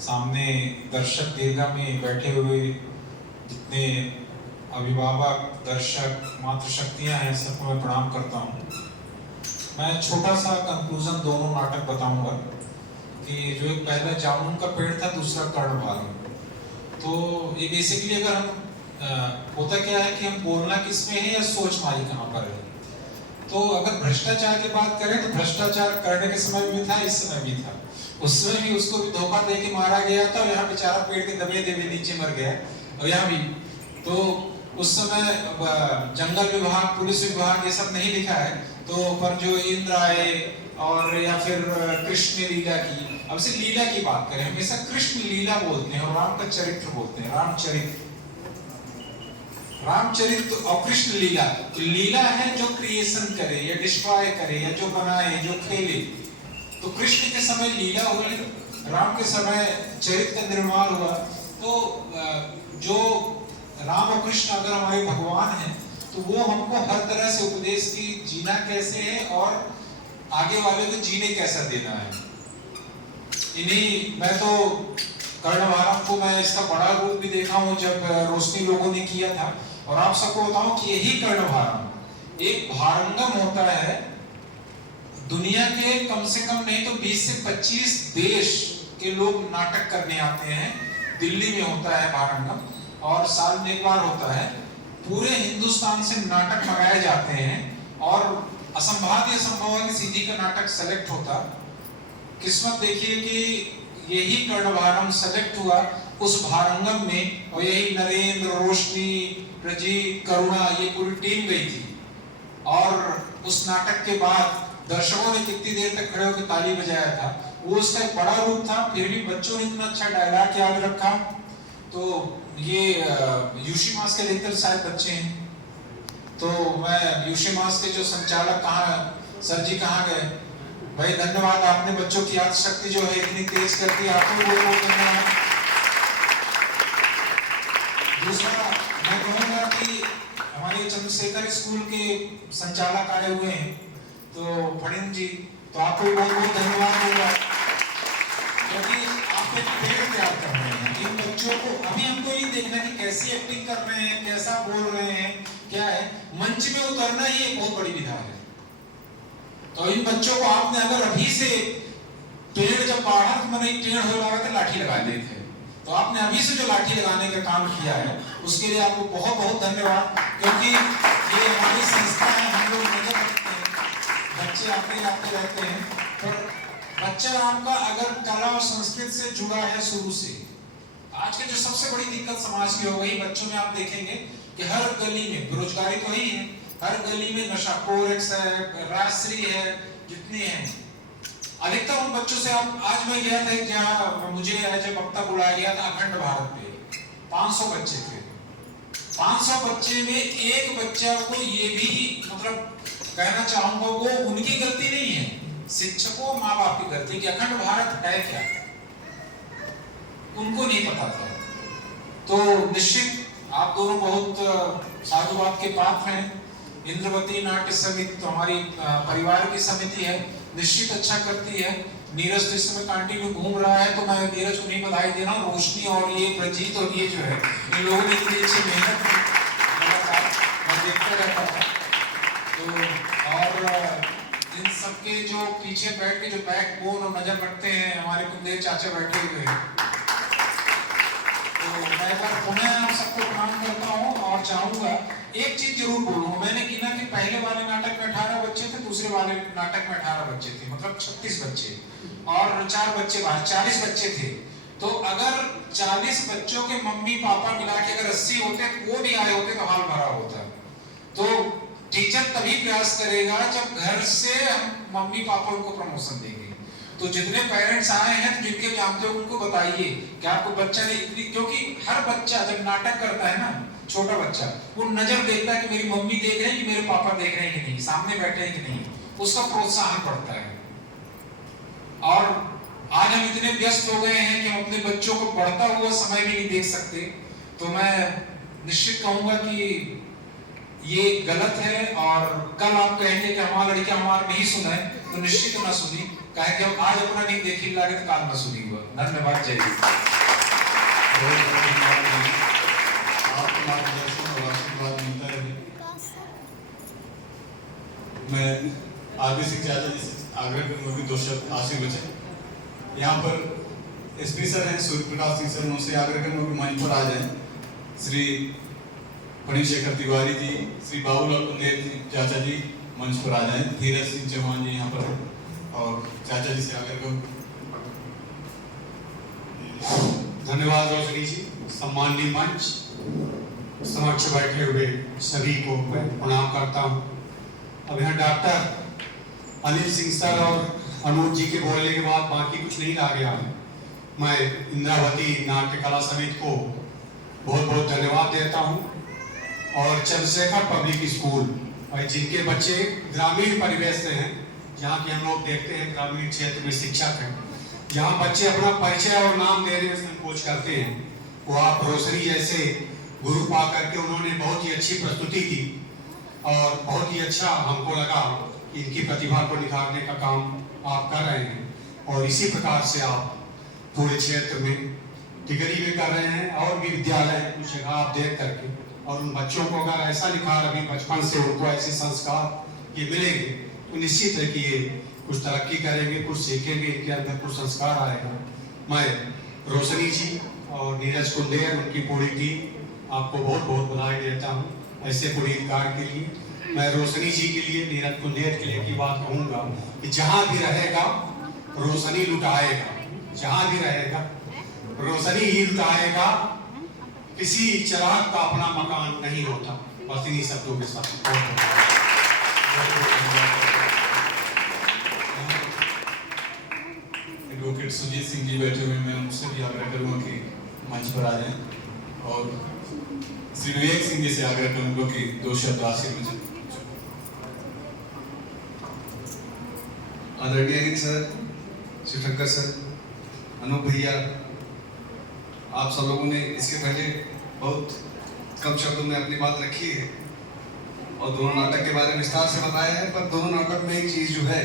सामने दर्शक दीर्घा में बैठे हुए जितने अभिभावक, दर्शक, मातृशक्तियाँ हैं, सबको मैं प्रणाम करता हूँ। मैं छोटा सा कंक्लूजन दोनों नाटक बताऊंगा कि जो एक पहला जामुन का पेड़ था, दूसरा कर्णभाग। तो ये बेसिकली अगर हम होता क्या है कि हम बोलना किस में है या सोच हमारी कहाँ पर है। तो अगर भ्रष्टाचार की बात करें तो भ्रष्टाचार करने के समय भी था, इस समय भी था। उस समय भी उसको भी धोखा दे के मारा गया था, और यहाँ बेचारा पेड़ के दबे दबे नीचे मर गया, और यहाँ भी। तो उस समय जंगल विभाग, पुलिस विभाग ये सब नहीं लिखा है, तो पर जो इंद्र आए और या फिर कृष्ण लीला की, अब से लीला की बात करें, हमेशा कृष्ण लीला बोलते हैं और राम का चरित्र बोलते हैं, रामचरित्र और कृष्ण लीला। तो लीला है जो क्रिएशन करे या डिस्ट्रॉय करे या जो बनाए, जो खेले। तो कृष्ण के समय लीला हुई, राम के समय चरित्र का निर्माण हुआ। तो जो राम और कृष्ण अगर हमारे भगवान हैं, तो वो हमको हर तरह से उपदेश की जीना कैसे है और आगे वाले को जीने कैसा देना है। इन्हीं मैं तो कर्णभारम को मैं इसका बड़ा रूप भी देखा हूँ जब रोशनी लोगों ने किया था। और आप सबको बताऊं कि यही कर्णभारम एक भारंगम होता है। दुनिया के कम से कम नहीं तो 20 से 25 देश के लोग नाटक करने आते हैं। दिल्ली में होता है भारंगम, और साल में एक बार होता है। पूरे हिंदुस्तान से नाटक मंगाए जाते हैं, और असंभव है कि सीधी का नाटक सेलेक्ट होता, किस्मत देखिए कि यही कर्णभारम सेलेक्ट हुआ उस भारंगम में, और यही नरेंद्र, रोशनी, प्रजीत, करुणा, ये पूरी टीम गई थी। और उस नाटक के बाद दर्शकों ने कितनी देर तक खड़े होकर ताली बजाया था, वो उसका एक बड़ा रूप था। फिर भी बच्चों ने इतना अच्छा डायलॉग याद रखा। तो ये यूशी मास के अधिकतर शायद बच्चे हैं, तो मैं यूशी मास के जो संचालक सर जी कहाँ गए भाई, धन्यवाद, आपने बच्चों की याद शक्ति जो है इतनी तेज कर दी, आपको बहुत धन्यवाद। दूसरा मैं कहूँगा कि हमारे चंद्रशेखर स्कूल के संचालक आए हुए हैं, तो फड़िंग जी, तो आपको बहुत बहुत धन्यवाद होगा, क्योंकि आप एक पेड़ तैयार कर रहे हैं। इन बच्चों को अभी हमको ये देखना कि कैसी एक्टिंग कर रहे हैं, कैसा बोल रहे हैं, क्या है, मंच में उतरना ही एक बहुत बड़ी विधा है। तो इन बच्चों को आपने अगर अभी से पेड़ जब बढ़ा तो मैंने टेढ़ हो लगा तो लाठी लगा देते, तो आपने अभी से जो लाठी लगाने का काम किया है उसके लिए आपको बहुत बहुत धन्यवाद, क्योंकि ये हमारी संस्था है, हम लोग नजर रखते हैं, बच्चे आते रहते हैं, पर बच्चा आपका अगर कला और संस्कृति से जुड़ा है शुरू से। आज की जो सबसे बड़ी दिक्कत समाज की हो गई, बच्चों में आप देखेंगे कि हर गली में बेरोजगारी तो ही है, हर गली में नशाखोर है, राजश्री है, जितने हैं अधिकतर उन बच्चों से। आप आज मैं गया था जहाँ मुझे एज ए वक्ता बुलाया गया था अखंड भारत पे, 500 बच्चे थे। 500 बच्चे में एक बच्चा को ये भी मतलब कहना चाहूंगा वो उनकी गलती नहीं है, शिक्षकों माँ बाप की गलती कि अखंड भारत है क्या, उनको नहीं पता था। तो निश्चित आप दोनों बहुत साधुवाद के पात्र हैं। इंद्रवती नाट्य समिति तो हमारी परिवार की समिति है, निश्चित अच्छा करती है। नीरज तो इस समय कांटी में घूम रहा है, तो मैं नीरज को नहीं बधाई दे रहा हूँ। रोशनी और ये प्रजीत और ये जो है, इन लोगों ने इतनी अच्छी मेहनत की, मैं देखता रहता था। तो और इन सबके जो पीछे बैठ के जो बैकबोन और नजर रखते हैं, हमारे कुंदेर चाचा बैठे हुए हैं, तो मैं एक बार पुनः आप सबको प्रणाम करता हूँ और चाहूंगा एक चीज जरूर बोलूँ। मैंने गिना कि पहले वाले नाटक में 18 बच्चे थे, दूसरे वाले नाटक में 18 बच्चे थे, मतलब 36 बच्चे, और 4 बच्चे बाहर, 40 बच्चे थे। तो अगर 40 बच्चों के मम्मी पापा मिला के अगर 80 होते तो वो भी आए होते तो हाल भरा होता। तो टीचर तभी प्रयास करेगा जब घर से हम मम्मी पापा उनको प्रमोशन देंगे। तो जितने पेरेंट्स आए हैं तो जिनके जानते हो उनको बताइए कि आपको बच्चा ने इतनी, क्योंकि हर बच्चा जब नाटक करता है ना, छोटा बच्चा, वो नजर देखता है कि मेरी मम्मी देख रहे हैं कि मेरे पापा देख रहे हैं कि नहीं, सामने बैठे हैं कि नहीं, उसका प्रोत्साहन बढ़ता है। और आज हम इतने व्यस्त हो गए हैं कि हम अपने बच्चों को बढ़ता हुआ समय भी नहीं देख सकते। तो मैं निश्चित कहूंगा कि ये गलत है, और कल आप कहेंगे कि हमारा लड़का हमारा नहीं सुना है, तो निश्चित तो ना सुनी, कहेंगे हम आज अपना नहीं देखी लागे तो काल ना सुनी हुआ। धन्यवाद, जय हिंद। आपको मार्गदर्शन और आशीर्वाद मिलता रहे। मैं आगे से चाचा जी से आग्रह करूंगा कि 2 शब्द आशीर्वचन। यहाँ पर एसपी सर हैं सूर्य प्रकाश सिंह सर, उनसे आग्रह करूंगा कि मंच पर आ जाएं। श्री फणिशेखर तिवारी जी, श्री बाबूलाल कुंदेर जी चाचा जी मंच पर आ जाएं। धीरज सिंह चौहान जी यहाँ पर, और चाचा जी से आग्रह करूँ। धन्यवाद रोशनी जी। सम्माननीय मंच, समक्ष बैठे हुए सभी को मैं प्रणाम करता हूँ। अब यहाँ डॉक्टर अनिल सिंह सर और अनुज जी के बोलने के बाद बाकी कुछ नहीं रह गया है। मैं इंद्रावती नाट्य कला समिति को बहुत बहुत धन्यवाद देता हूँ, और चंद्रशेखर पब्लिक स्कूल, और जिनके बच्चे ग्रामीण परिवेश से हैं, जहाँ की हम लोग देखते हैं ग्रामीण क्षेत्र में शिक्षक हैं, जहाँ बच्चे अपना परिचय और नाम देने में संकोच करते हैं, वो आप रोशनी जैसे गुरु पा करके उन्होंने बहुत ही अच्छी प्रस्तुति की, और बहुत ही अच्छा हमको लगा कि इनकी प्रतिभा को निखारने का काम आप कर रहे हैं, और इसी प्रकार से आप पूरे क्षेत्र में डिग्री भी कर रहे हैं, और भी विद्यालय कुछ जगह आप देख करके, और उन बच्चों को अगर ऐसा निखार अभी बचपन से उनको ऐसे संस्कार ये मिलेंगे तो निश्चित है कि ये कुछ तरक्की करेंगे, कुछ सीखेंगे, इनके अंदर कुछ संस्कार आएगा। मैं रोशनी जी और नीरज कुंदेर, उनकी पूरी टीम, आपको बहुत बहुत बधाई देता हूँ ऐसे पुरस्कार के लिए। मैं रोशनी जी के लिए, नीरज कुंदेर के लिए की बात कहूँगा कि जहाँ भी रहेगा रोशनी लुटाएगा, जहां भी रहेगा रोशनी ही लुटाएगा। किसी चिराग का अपना मकान नहीं होता। बस इन्हीं शब्दों के साथ एडवोकेट सुजीत सिंह जी बैठे हुए, मैं उनसे भी आग्रह करूंगा कि मंच पर आ जाएं और श्री विवेक सिंह जी से आग्रह करूंगा कि 2 शब्द आशीर्वाद। आदरणीय अनिल सर, शिवशंकर सर, अनूप भैया, आप सब लोगों ने इसके पहले बहुत कम शब्दों में अपनी बात रखी है और दोनों नाटक के बारे में विस्तार से बताया है। पर दोनों नाटक में एक चीज जो है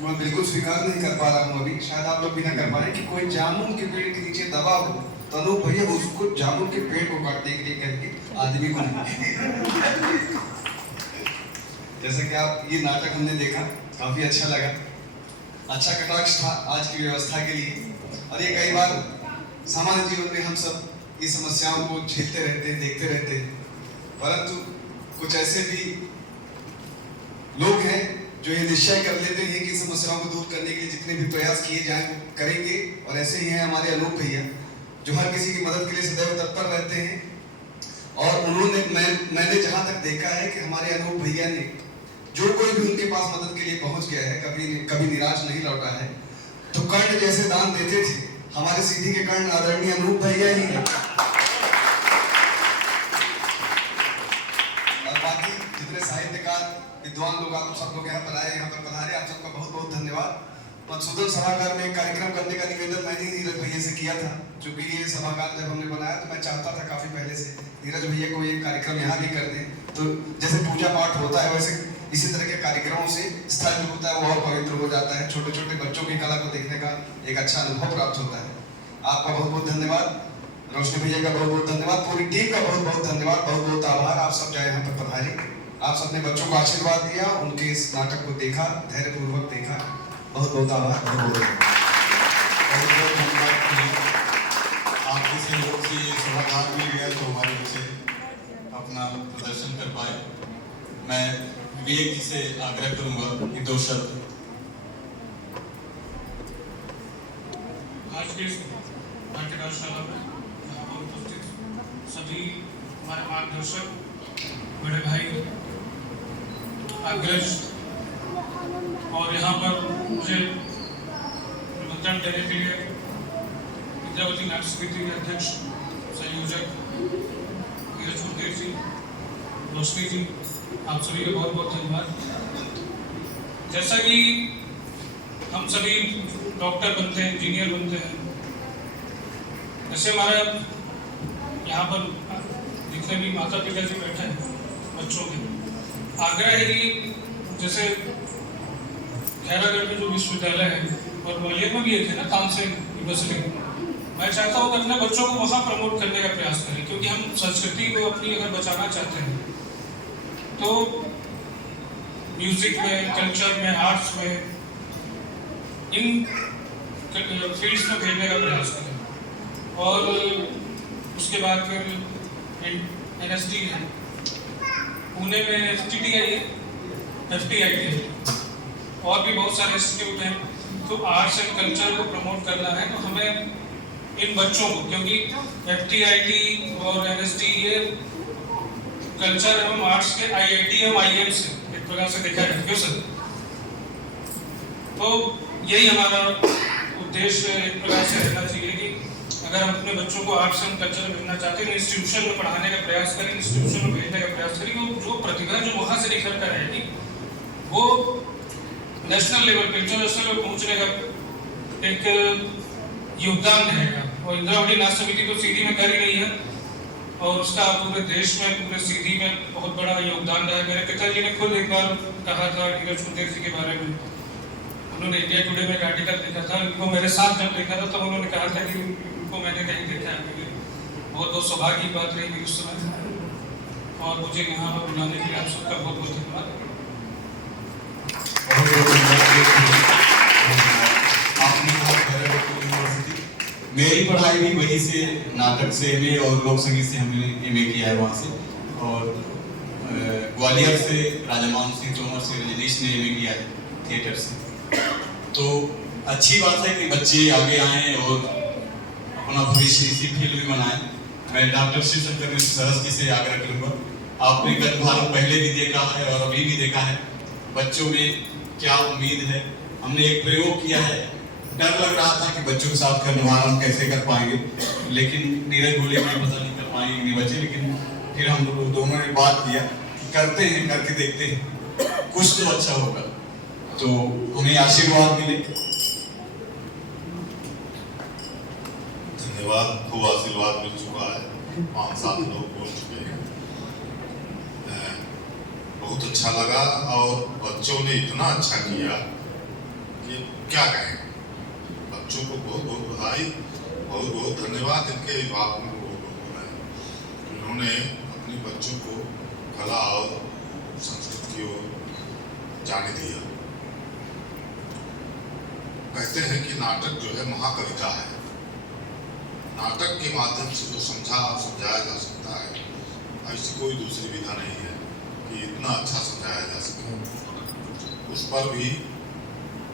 मैं बिल्कुल स्वीकार नहीं कर पा रहा हूँ अभी, शायद आप लोग भी ना कर पाए, कि कोई जामुन के पेड़ के नीचे दबा हो तो अनूप भैया उसको जामुन के पेड़ को काटने के लिए कहते आदमी को नहीं। जैसे कि आप ये नाटक हमने देखा, काफी अच्छा लगा, अच्छा कटाक्ष था आज की व्यवस्था के लिए। और ये कई बार सामान्य जीवन में हम सब ये समस्याओं को झेलते रहते हैं, देखते रहते हैं, परंतु कुछ ऐसे भी लोग हैं जो ये निश्चय कर लेते हैं कि समस्याओं को दूर करने के लिए जितने भी प्रयास किए जाएं वो करेंगे। और ऐसे ही हैं हमारे अनूप भैया जो हर किसी की मदद के लिए सदैव तत्पर रहते हैं। और उन्होंने मैंने जहां तक देखा है कि हमारे अनूप भैया ने जो कोई भी उनके पास मदद के लिए पहुंच गया है कभी निराश नहीं लौटा है। तो कर्ण जैसे दान देते थे, हमारे सीधी के कर्ण आदरणीय अनूप भैया ही है। और बाकी जितने साहित्यकार विद्वान लोग आप सब लोग यहाँ पर आए, यहाँ पर पधारे, आप सबका बहुत बहुत धन्यवाद। मधुसूदन सभागार में एक कार्यक्रम करने का निवेदन मैंने ही नीरज भैया से किया था, क्योंकि ये सभागार जब हमने बनाया तो मैं चाहता था काफी पहले से नीरज भैया को ये कार्यक्रम यहाँ भी कर दें। तो जैसे पूजा पाठ होता है वैसे इसी तरह के कार्यक्रमों से स्थल जो होता है वो और पवित्र हो जाता है। छोटे छोटे बच्चों की कला को देखने का एक अच्छा अनुभव प्राप्त होता है। आपका बहुत बहुत धन्यवाद, रोशनी भैया का बहुत बहुत धन्यवाद, पूरी टीम का बहुत बहुत धन्यवाद, बहुत बहुत आभार। आप सब जाए यहाँ पर पधारे, आप सबने बच्चों को आशीर्वाद दिया, उनके इस नाटक को देखा, धैर्यपूर्वक देखा, बहुत बहुत आभार। आपके सहयोग से ये सभागार मिल गया तो हमारे बच्चे अपना प्रदर्शन कर पाए। मैं विवेक जी से आग्रह करूंगा कि 2 शब्द। आज के इस नाट्यशाला में यहाँ पर उपस्थित सभी हमारे मार्गदर्शक, बड़े भाई, अग्रज, और यहाँ पर मुझे निमंत्रण देने के लिए विद्यावती नाट्य समिति के अध्यक्ष संयोजक नीरज मुंगेर जी, रोशनी जी, आप सभी का बहुत बहुत धन्यवाद। जैसा कि हम सभी डॉक्टर बनते हैं, इंजीनियर बनते हैं, जैसे हमारा यहाँ पर दिखने भी माता पिता जी बैठे हैं, बच्चों के आग्रह है कि जैसे खैरागढ़ में जो विश्वविद्यालय है और ग्वालियर में भी एक है ना, तानसेन यूनिवर्सिटी, मैं चाहता हूँ कि अपने बच्चों को वहाँ प्रमोट करने का प्रयास करें, क्योंकि हम संस्कृति को अपनी अगर बचाना चाहते हैं तो म्यूजिक में, कल्चर में, आर्ट्स में, इन फील्ड्स में भेजने का प्रयास करें। और उसके बाद फिर NSD है, पुणे में FTTI है, FTIT है, और भी बहुत सारे इंस्टीट्यूट हैं। तो आर्ट्स एंड कल्चर को प्रमोट करना है तो हमें इन बच्चों को, क्योंकि FTIT और NSD ये कल्चर एवं आर्ट्स के IIT एवं IIM से एक प्रकार से देखा है, क्यों सर? तो यही हमारा उद्देश्य एक प्रकार से रहना चाहिए कि अगर हम अपने बच्चों को आर्ट्स एंड कल्चर में भेजना चाहते हैं, इंस्टीट्यूशन में पढ़ाने का प्रयास करें, इंस्टीट्यूशन में भेजने का प्रयास करें, जो प्रतिभा जो वहाँ से निखर कर रहेगी वो नेशनल लेवल पे, इंटरनेशनल लेवल पहुँचने का एक योगदान रहेगा। और इंदिरावती नाट्य समिति तो सीधी में कर ही रही है और उसका पूरे देश में, पूरे सीधी में बहुत बड़ा योगदान रहा है। मेरे पिताजी ने खुद एक बार कहा था नीरज मुंगेर जी के बारे में, उन्होंने इंडिया टुडे में एक आर्टिकल लिखा था, उनको मेरे साथ जब देखा था तब उन्होंने कहा था कि उनको मैंने कहीं देखा है। बहुत बहुत सौभाग्य की बात रही मेरी उस समय, और मुझे यहाँ पर बुलाने के लिए आप सबका बहुत बहुत धन्यवाद। मेरी पढ़ाई भी वहीं से, नाटक से MA और लोक संगीत से हमने MA किया है वहाँ से, और ग्वालियर से राजा मान सिंह तोमर से रजनीश ने MA किया है थिएटर से। तो अच्छी बात है कि बच्चे आगे आएं और अपना भविष्य इसी फील्ड में बनाएं। मैं डॉक्टर शिवशंकर सरस जी से आग्रह करूंगा, आपने गत भारत पहले भी देखा है और अभी भी देखा है, बच्चों में क्या उम्मीद है। हमने एक प्रयोग किया है, डर लग रहा था कि बच्चों के साथ खंडवार हम कैसे कर पाएंगे, लेकिन नीरज बोले कि पता नहीं कर पाएंगे नहीं बच्चे, लेकिन फिर हम लोग दोनों ने बात किया कि करते हैं, करके देखते हैं, कुछ तो अच्छा होगा, तो हमें आशीर्वाद मिले। धन्यवाद, खूब आशीर्वाद मिल चुका है, 5-7 लोग बोल चुके हैं, बहुत अच्छा लगा और बच्चों ने इतना अच्छा किया कि क्या कहें। बच्चों को बहुत बहुत बधाई, बहुत बहुत धन्यवाद। इनके अभिभावकों को बहुत बहुत बधाई, उन्होंने अपने बच्चों को कला और संस्कृति की ओर जाने दिया। कहते हैं कि नाटक जो है महाकविता है, नाटक के माध्यम से जो समझाया जा सकता है, ऐसी कोई दूसरी विधा नहीं है कि इतना अच्छा समझाया जा सके। उस पर भी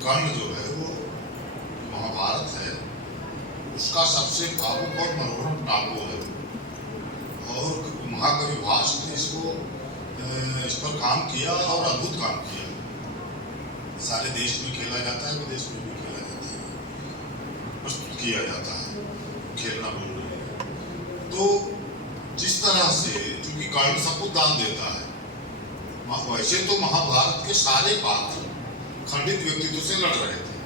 कर्ण जो है वो महाभारत है, उसका सबसे भावुक और मनोरम टापू है, और महाकवि भास ने इस पर काम किया और अद्भुत काम किया। सारे देश में खेला जाता है, विदेश में भी खेला जाता है, प्रस्तुत किया जाता है, खेलना बोल रहे हैं। तो जिस तरह से चूंकि कर्ण सबको दान देता है, वैसे तो महाभारत के सारे पात्र खंडित व्यक्तित्व से लड़ रहे थे,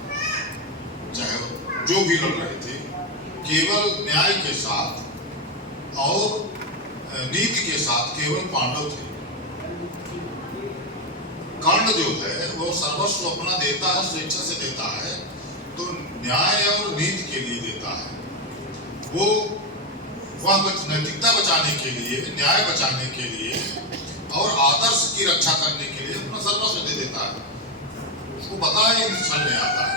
चाहे जो भी लड़ रहे थे, केवल न्याय के साथ और नीति के साथ केवल पांडव थे। कर्ण जो है वो सर्वस्व अपना देता है, स्वेच्छा से देता है, तो न्याय और नीति के लिए देता है। वो वह नैतिकता बचाने के लिए, न्याय बचाने के लिए और आदर्श की रक्षा करने के लिए अपना सर्वस्व दे देता है। उसको पता है क्षण में आता है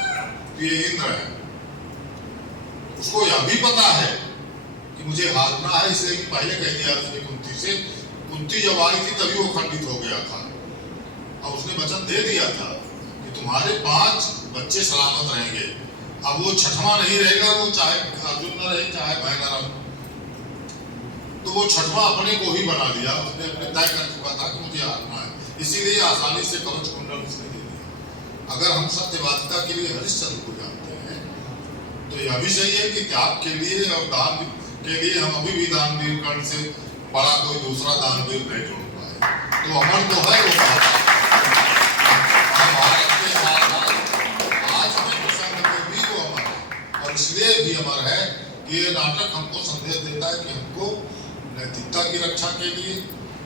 कि ये इंद्र है, उसको यह भी पता है कि मुझे हारना है, इसलिए कि पहले कह दिया उसने कुंती से, कुंती जब आई थी तभी वो खंडित हो गया था, और उसने वचन दे दिया था कि तुम्हारे 5 बच्चे सलामत रहेंगे। अब वो 6वां नहीं रहेगा, वो चाहे अर्जुन न रहे चाहे मैं न रहूं, तो वो 6वां अपने को ही बना लिया, उसने अपने तय कर चुका था कि मुझे हारना है, इसीलिए आसानी से कवच कुंडल उसने दे दिया। अगर हम सत्यवादिता के लिए हरिश्चंद्र को जानते हैं, तो यह भी सही है कि त्याग के लिए और दान के लिए हम अभी भी दानवीर कर्ण से बड़ा कोई दूसरा दानवीर नहीं जोड़ पाए। तो अमर तो है वो भारत के साथ आज के प्रसंग में भी वो अमर है, और इसलिए भी अमर है कि ये नाटक हमको संदेश देता है कि हमको नैतिकता की रक्षा के लिए,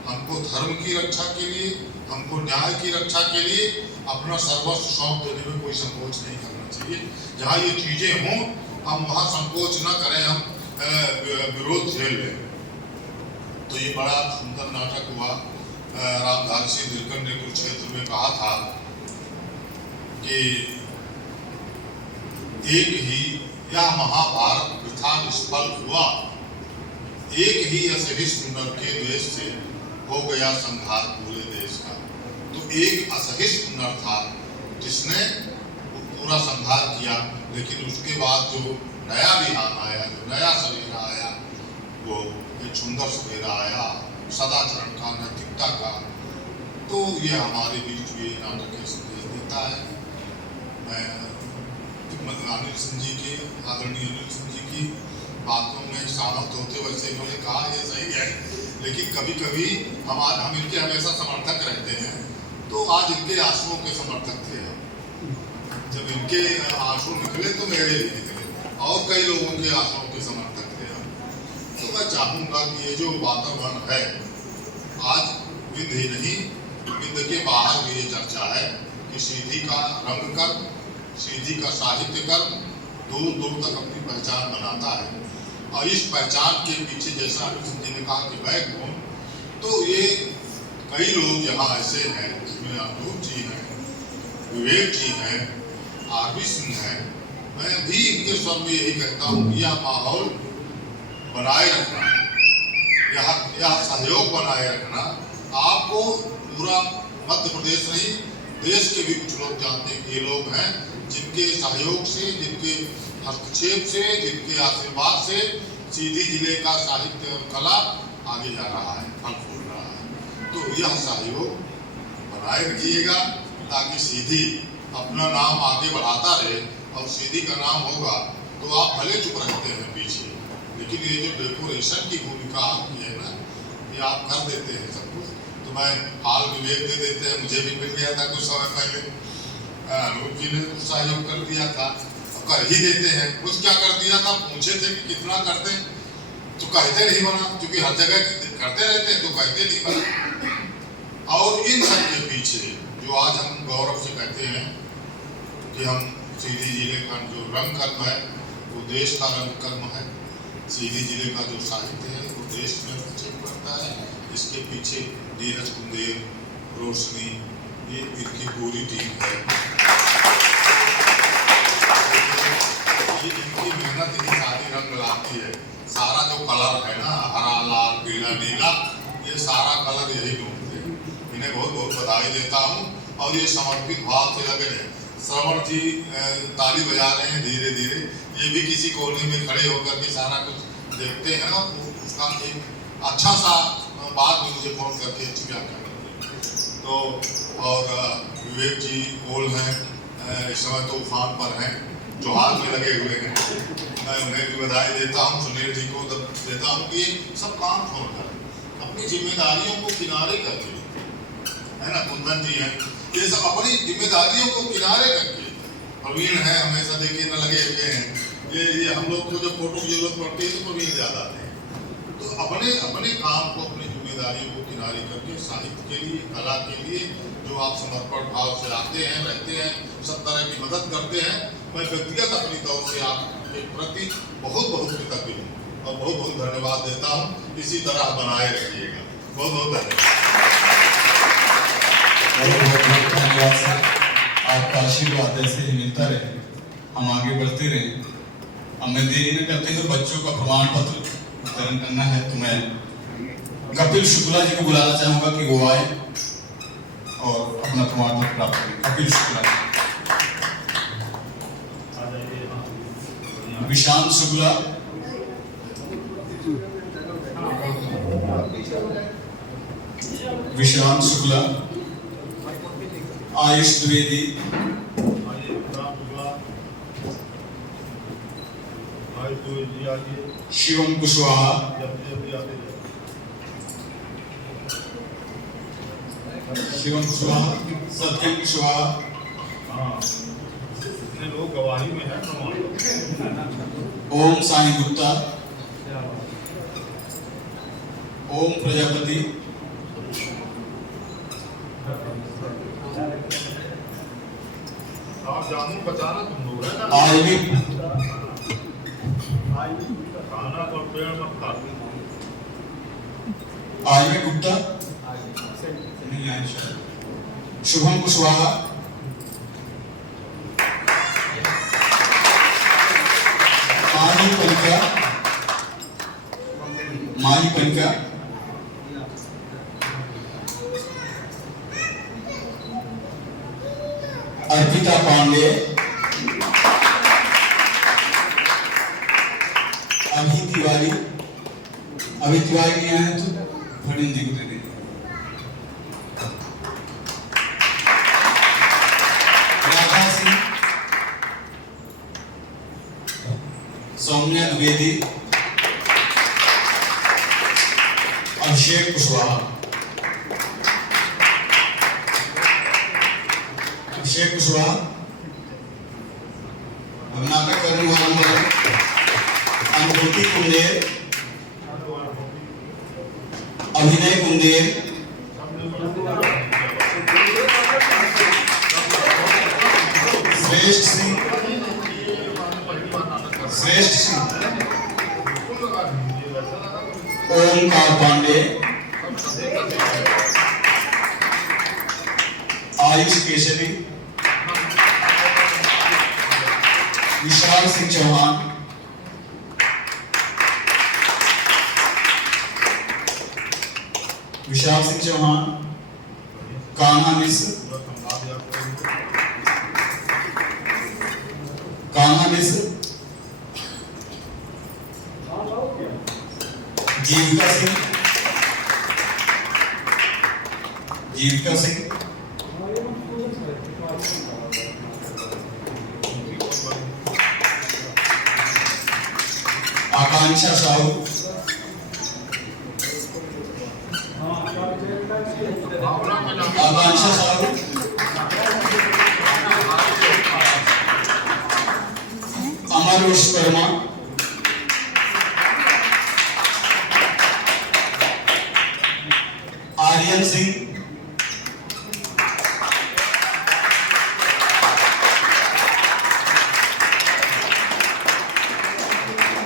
हमको धर्म की रक्षा के लिए, हमको न्याय की रक्षा के लिए अपना सर्वस्व सौंप देने में कोई संकोच नहीं करना चाहिए। जहाँ ये चीजें हों हम वहाँ संकोच न करें, हम विरोध झेल लें। तो ये बड़ा सुंदर नाटक हुआ। रामधारी सिंह दिनकर ने कुरुक्षेत्र में कहा था कि एक ही यह महाभारत वृथा निष्फल हुआ, एक ही असहिष्णु नर के द्वेष से हो गया संहार पूरे देश का। तो एक असहिष्णु नर था जिसने पूरा संहार किया, लेकिन उसके बाद जो नया विधान आया, जो नया सवेरा आया, वो एक सुंदर सवेरा आया सदाचरण का, नैतिकता का। तो ये हमारे बीच ये नाटक संदेश देता है। मैं अनिल सिंह जी के, आदरणीय अनिल सिंह जी की बातों में सहमत होते, वैसे इन्होंने कहा ये सही है, लेकिन कभी कभी हम इनके हमेशा समर्थक रहते हैं, तो आज इनके आंसुओं के समर्थक थे। जब इनके आंसू निकले तो मेरे भी निकले, और कई लोगों के आंसुओं के समर्थक थे हम। तो मैं चाहूँगा कि ये जो वातावरण है, आज विंध्य ही नहीं, विंध्य के बाहर भी ये चर्चा है कि सीधी का रंग कर्म, सीधी का साहित्य कर्म दूर दूर तक अपनी पहचान बनाता है, और इस पहचान के पीछे जैसा अनिल सिंह जी ने कहा कि बैकबोन, तो ये कई लोग यहाँ ऐसे हैं, जिसमें अनूप जी हैं, विवेक जी हैं, आरबी सिंह हैं। मैं भी इनके स्वर में यही कहता हूँ कि यह माहौल बनाए रखना, यह सहयोग बनाए रखना, आपको पूरा मध्य प्रदेश नहीं, देश के भी कुछ लोग जानते हैं कि ये लोग हैं जिनके सहयोग से, जिनके हस्तक्षेप से, जिनके आशीर्वाद से सीधी जिले का साहित्य और कला आगे जा रहा है, फल फूल रहा है। तो यह सहयोग बनाए रखिएगा ताकि सीधी अपना नाम आगे बढ़ाता रहे। और सीधी का नाम होगा तो आप भले चुप रहते हैं पीछे, लेकिन ये जो डेकोरेशन की भूमिका आपकी है ना, ये आप कर देते हैं सब कुछ। तो मैं हाल विवेक दे देते हैं, मुझे भी मिल गया था कुछ समय पहले, अनूप जी ने कुछ सहयोग कर दिया था, कर ही देते हैं। कुछ क्या कर दिया था, पूछे थे कि कितना करते, तो कहते नहीं बना, क्योंकि हर जगह करते रहते हैं तो कहते नहीं बना। और इन सब के पीछे जो आज हम गौरव से कहते हैं कि हम सीधी जिले का जो रंग कर्म है वो देश का रंग कर्म है। सीधी जिले का जो साहित्य है वो देश में हस्तक्षेप करता है। इसके पीछे नीरज कुंदेर, रोशनी, ये इनकी पूरी टीम है। ये इनकी मेहनत ही सारी रंग लाती है। सारा जो कलर है ना, हरा, लाल, पीला, नीला, ये सारा कलर यही ढूंढते हैं। इन्हें बहुत बहुत बधाई देता हूँ। और ये समर्पित भाव से लगे हैं। श्रवण जी ताली बजा रहे हैं धीरे धीरे, ये भी किसी कोने में खड़े होकर के सारा कुछ देखते हैं और उसका एक अच्छा सा बात भी मुझे फोन करके अच्छी व्याख्या करते हैं। तो और विवेक जी ओल हैं, इस समय तो उफान पर हैं, जोहार में लगे हुए हैं। मैं उन्हें भी बधाई देता हूँ, सुनील जी को देता हूँ कि सब काम छोड़कर अपनी जिम्मेदारियों को किनारे करके, है ना, कुंदन जी हैं, ये सब अपनी जिम्मेदारियों को किनारे करके, प्रवीण है हमेशा देखिए न लगे हुए हैं। ये हम लोग को जब फोटो की जरूरत पड़ती है तो प्रवीण ज्यादा आते हैं। तो अपने अपने काम को, अपनी जिम्मेदारियों को किनारे करके साहित्य के लिए, कला के लिए जो आप समर्पण भाव से आते हैं, रहते हैं, सब तरह की मदद करते हैं। मैं व्यक्तिगत अपनी तौर से आपके प्रति बहुत बहुत कृतज्ञ हूँ और बहुत बहुत धन्यवाद देता हूँ। इसी तरह बनाए रखिएगा। बहुत बहुत धन्यवाद सर। आपका आशीर्वाद ऐसे ही मिलता रहे, हम आगे बढ़ते रहे। अब मैं देरी न करते हुए बच्चों का प्रमाण पत्र वितरण करना है, तो मैं कपिल शुक्ला जी को बुलाना चाहूंगा कि वो आए और अपना प्रमाण पत्र प्राप्त करें। कपिल शुक्ला, विशांत शुक्ला, विशांत शुक्ला, आयुष द्विवेदी, शिवम कुशवाहा, शिवम कुशवाहा, सत्यम कुशवाहा, लोग गवाही में है। ओम साई गुप्ता, ओम प्रजापति, आप जानू बचाना तुम लोग है ना। आरवी खाना तो पेड़ मत खा। आरवी गुप्ता नहीं आए शायद। शुभम कुशवाहा, माही पनिका, माही पनिका, अर्पिता पांडे, अभी तिवारी, अभी तिवारी नहीं आए तो फड़िन जी को दे देंगे। राधा सिंह, सौम्या द्विवेदी, अभिषेक कुशवाहा, अभिषेक कुशवाहा, नाटक करने वाला अनुभूति कुंदेर, अभिनय कुंदेर, श्रेष्ठ सिंह, श्रेष्ठ सिंह, ओमकार पांडे, आयुष केशरी, विशाल सिंह चौहान, विशाल सिंह चौहान, कान्हा मिश्र, मिश्र, जीविका सिंह, आकांक्षा साहू, अमर विश्वकर्मा, आर्यन सिंह,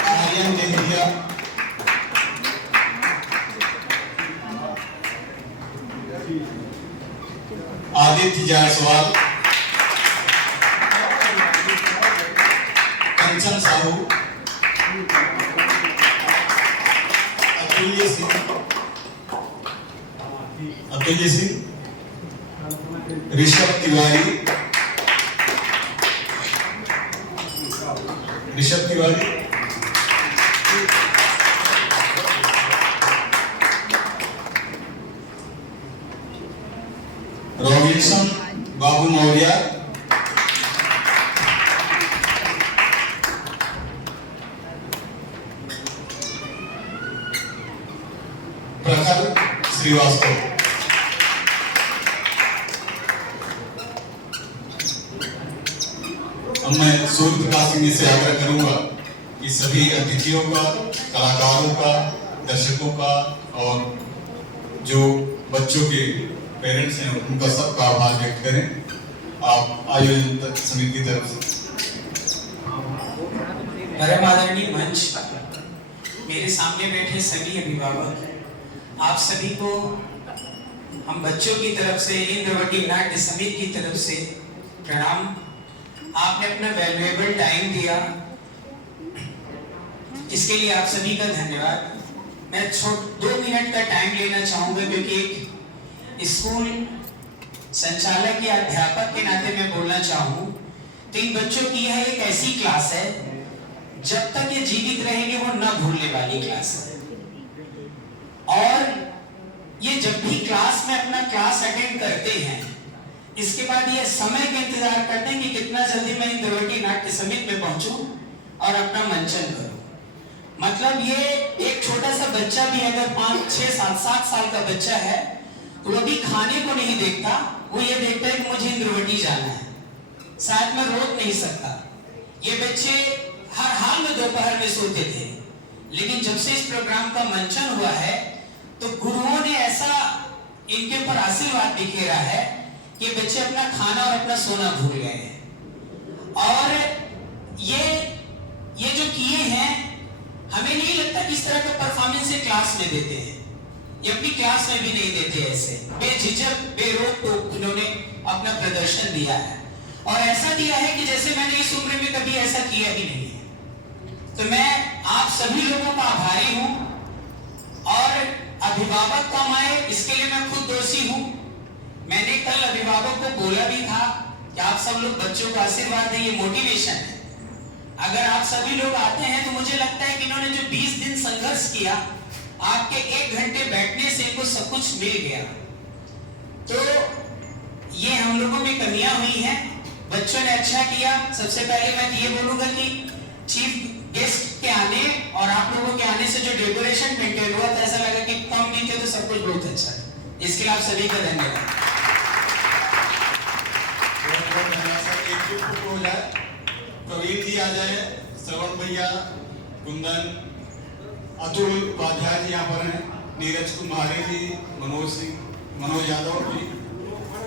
आर्यन देवरिया, आदित्य जायसवाल, कंचन साहू, अतुल्य सिंह, ऋषभ तिवारी, रॉबिन्सन बाबू मौर्य, प्रखर श्रीवास्तव। अब मैं सूर्य प्रकाश सिंह से आग्रह करूंगा कि सभी अतिथियों का, कलाकारों का, दर्शकों का और जो बच्चों के पेरेंट्स हैं उनका सबका आभार व्यक्त करें। आप आयोजन समिति की तरफ से। परम आदरणीय मंच, मेरे सामने बैठे सभी अभिभावक, आप सभी को हम बच्चों की तरफ से, इंद्रवती नाट्य समिति की तरफ से प्रणाम। आपने अपना वैल्यूएबल टाइम दिया, इसके लिए आप सभी का धन्यवाद। मैं 2 मिनट का टाइम लेना चाहूंगा क्योंकि एक स्कूल संचालक या अध्यापक के नाते मैं बोलना चाहूँ तो इन बच्चों की यह एक ऐसी क्लास है जब तक ये जीवित रहेंगे वो न भूलने वाली क्लास है। और ये जब भी क्लास में अपना क्लास अटेंड करते हैं, इसके बाद ये समय का इंतजार करते हैं कि कितना जल्दी मैं इंद्रवती नाट्य समिति में पहुंचूं और अपना मंचन करूं। मतलब ये एक छोटा सा बच्चा भी अगर 5, 6 साल, 7 साल का बच्चा है तो वो भी खाने को नहीं देखता, वो ये देखता है कि मुझे इंद्रवती जाना है, शायद मैं रोक नहीं सकता। ये बच्चे हर हाल में दोपहर में सोते थे, लेकिन जब से इस प्रोग्राम का मंचन हुआ है तो गुरुओं ने ऐसा इनके ऊपर आशीर्वाद बिखेरा है कि बच्चे अपना खाना और अपना सोना भूल गए हैं। और ये जो किए हैं, हमें नहीं लगता कि इस तरह का परफॉर्मेंस ये क्लास में देते हैं, ये अपनी क्लास में भी नहीं देते। ऐसे बेझिझक, बेरोक टोक इन्होंने अपना प्रदर्शन दिया है और ऐसा दिया है कि जैसे मैंने इस उम्र में कभी ऐसा किया ही नहीं है। तो मैं आप सभी लोगों का आभारी हूं और अभिभावक कम आए इसके लिए मैं खुद दोषी हूं। मैंने कल अभिभावक को बोला भी था कि आप सब लोग बच्चों को आशीर्वाद दें, ये मोटिवेशन है। अगर आप सभी लोग आते हैं तो मुझे लगता है कि इन्होंने जो 20 दिन संघर्ष किया, आपके 1 घंटे बैठने से इनको सब कुछ मिल गया। तो ये हम लोगों में कमियां हुई हैं, बच्चों ने अच्छा किया। सबसे पहले मैं ये बोलूंगा कि चीफ गेस्ट के आने और आप लोगों के आने से जो डेकोरेशन मेंटेन हुआ था, ऐसा लगा कि कम नहीं थे तो सब कुछ बहुत अच्छा है। इसके लिए आप सभी का धन्यवाद। हो जाए, प्रवीण जी आ जाए, श्रवण भैया, कुंदन, अतुल उपाध्याय जी यहाँ पर हैं, नीरज कुमारी जी, मनोज यादव जी,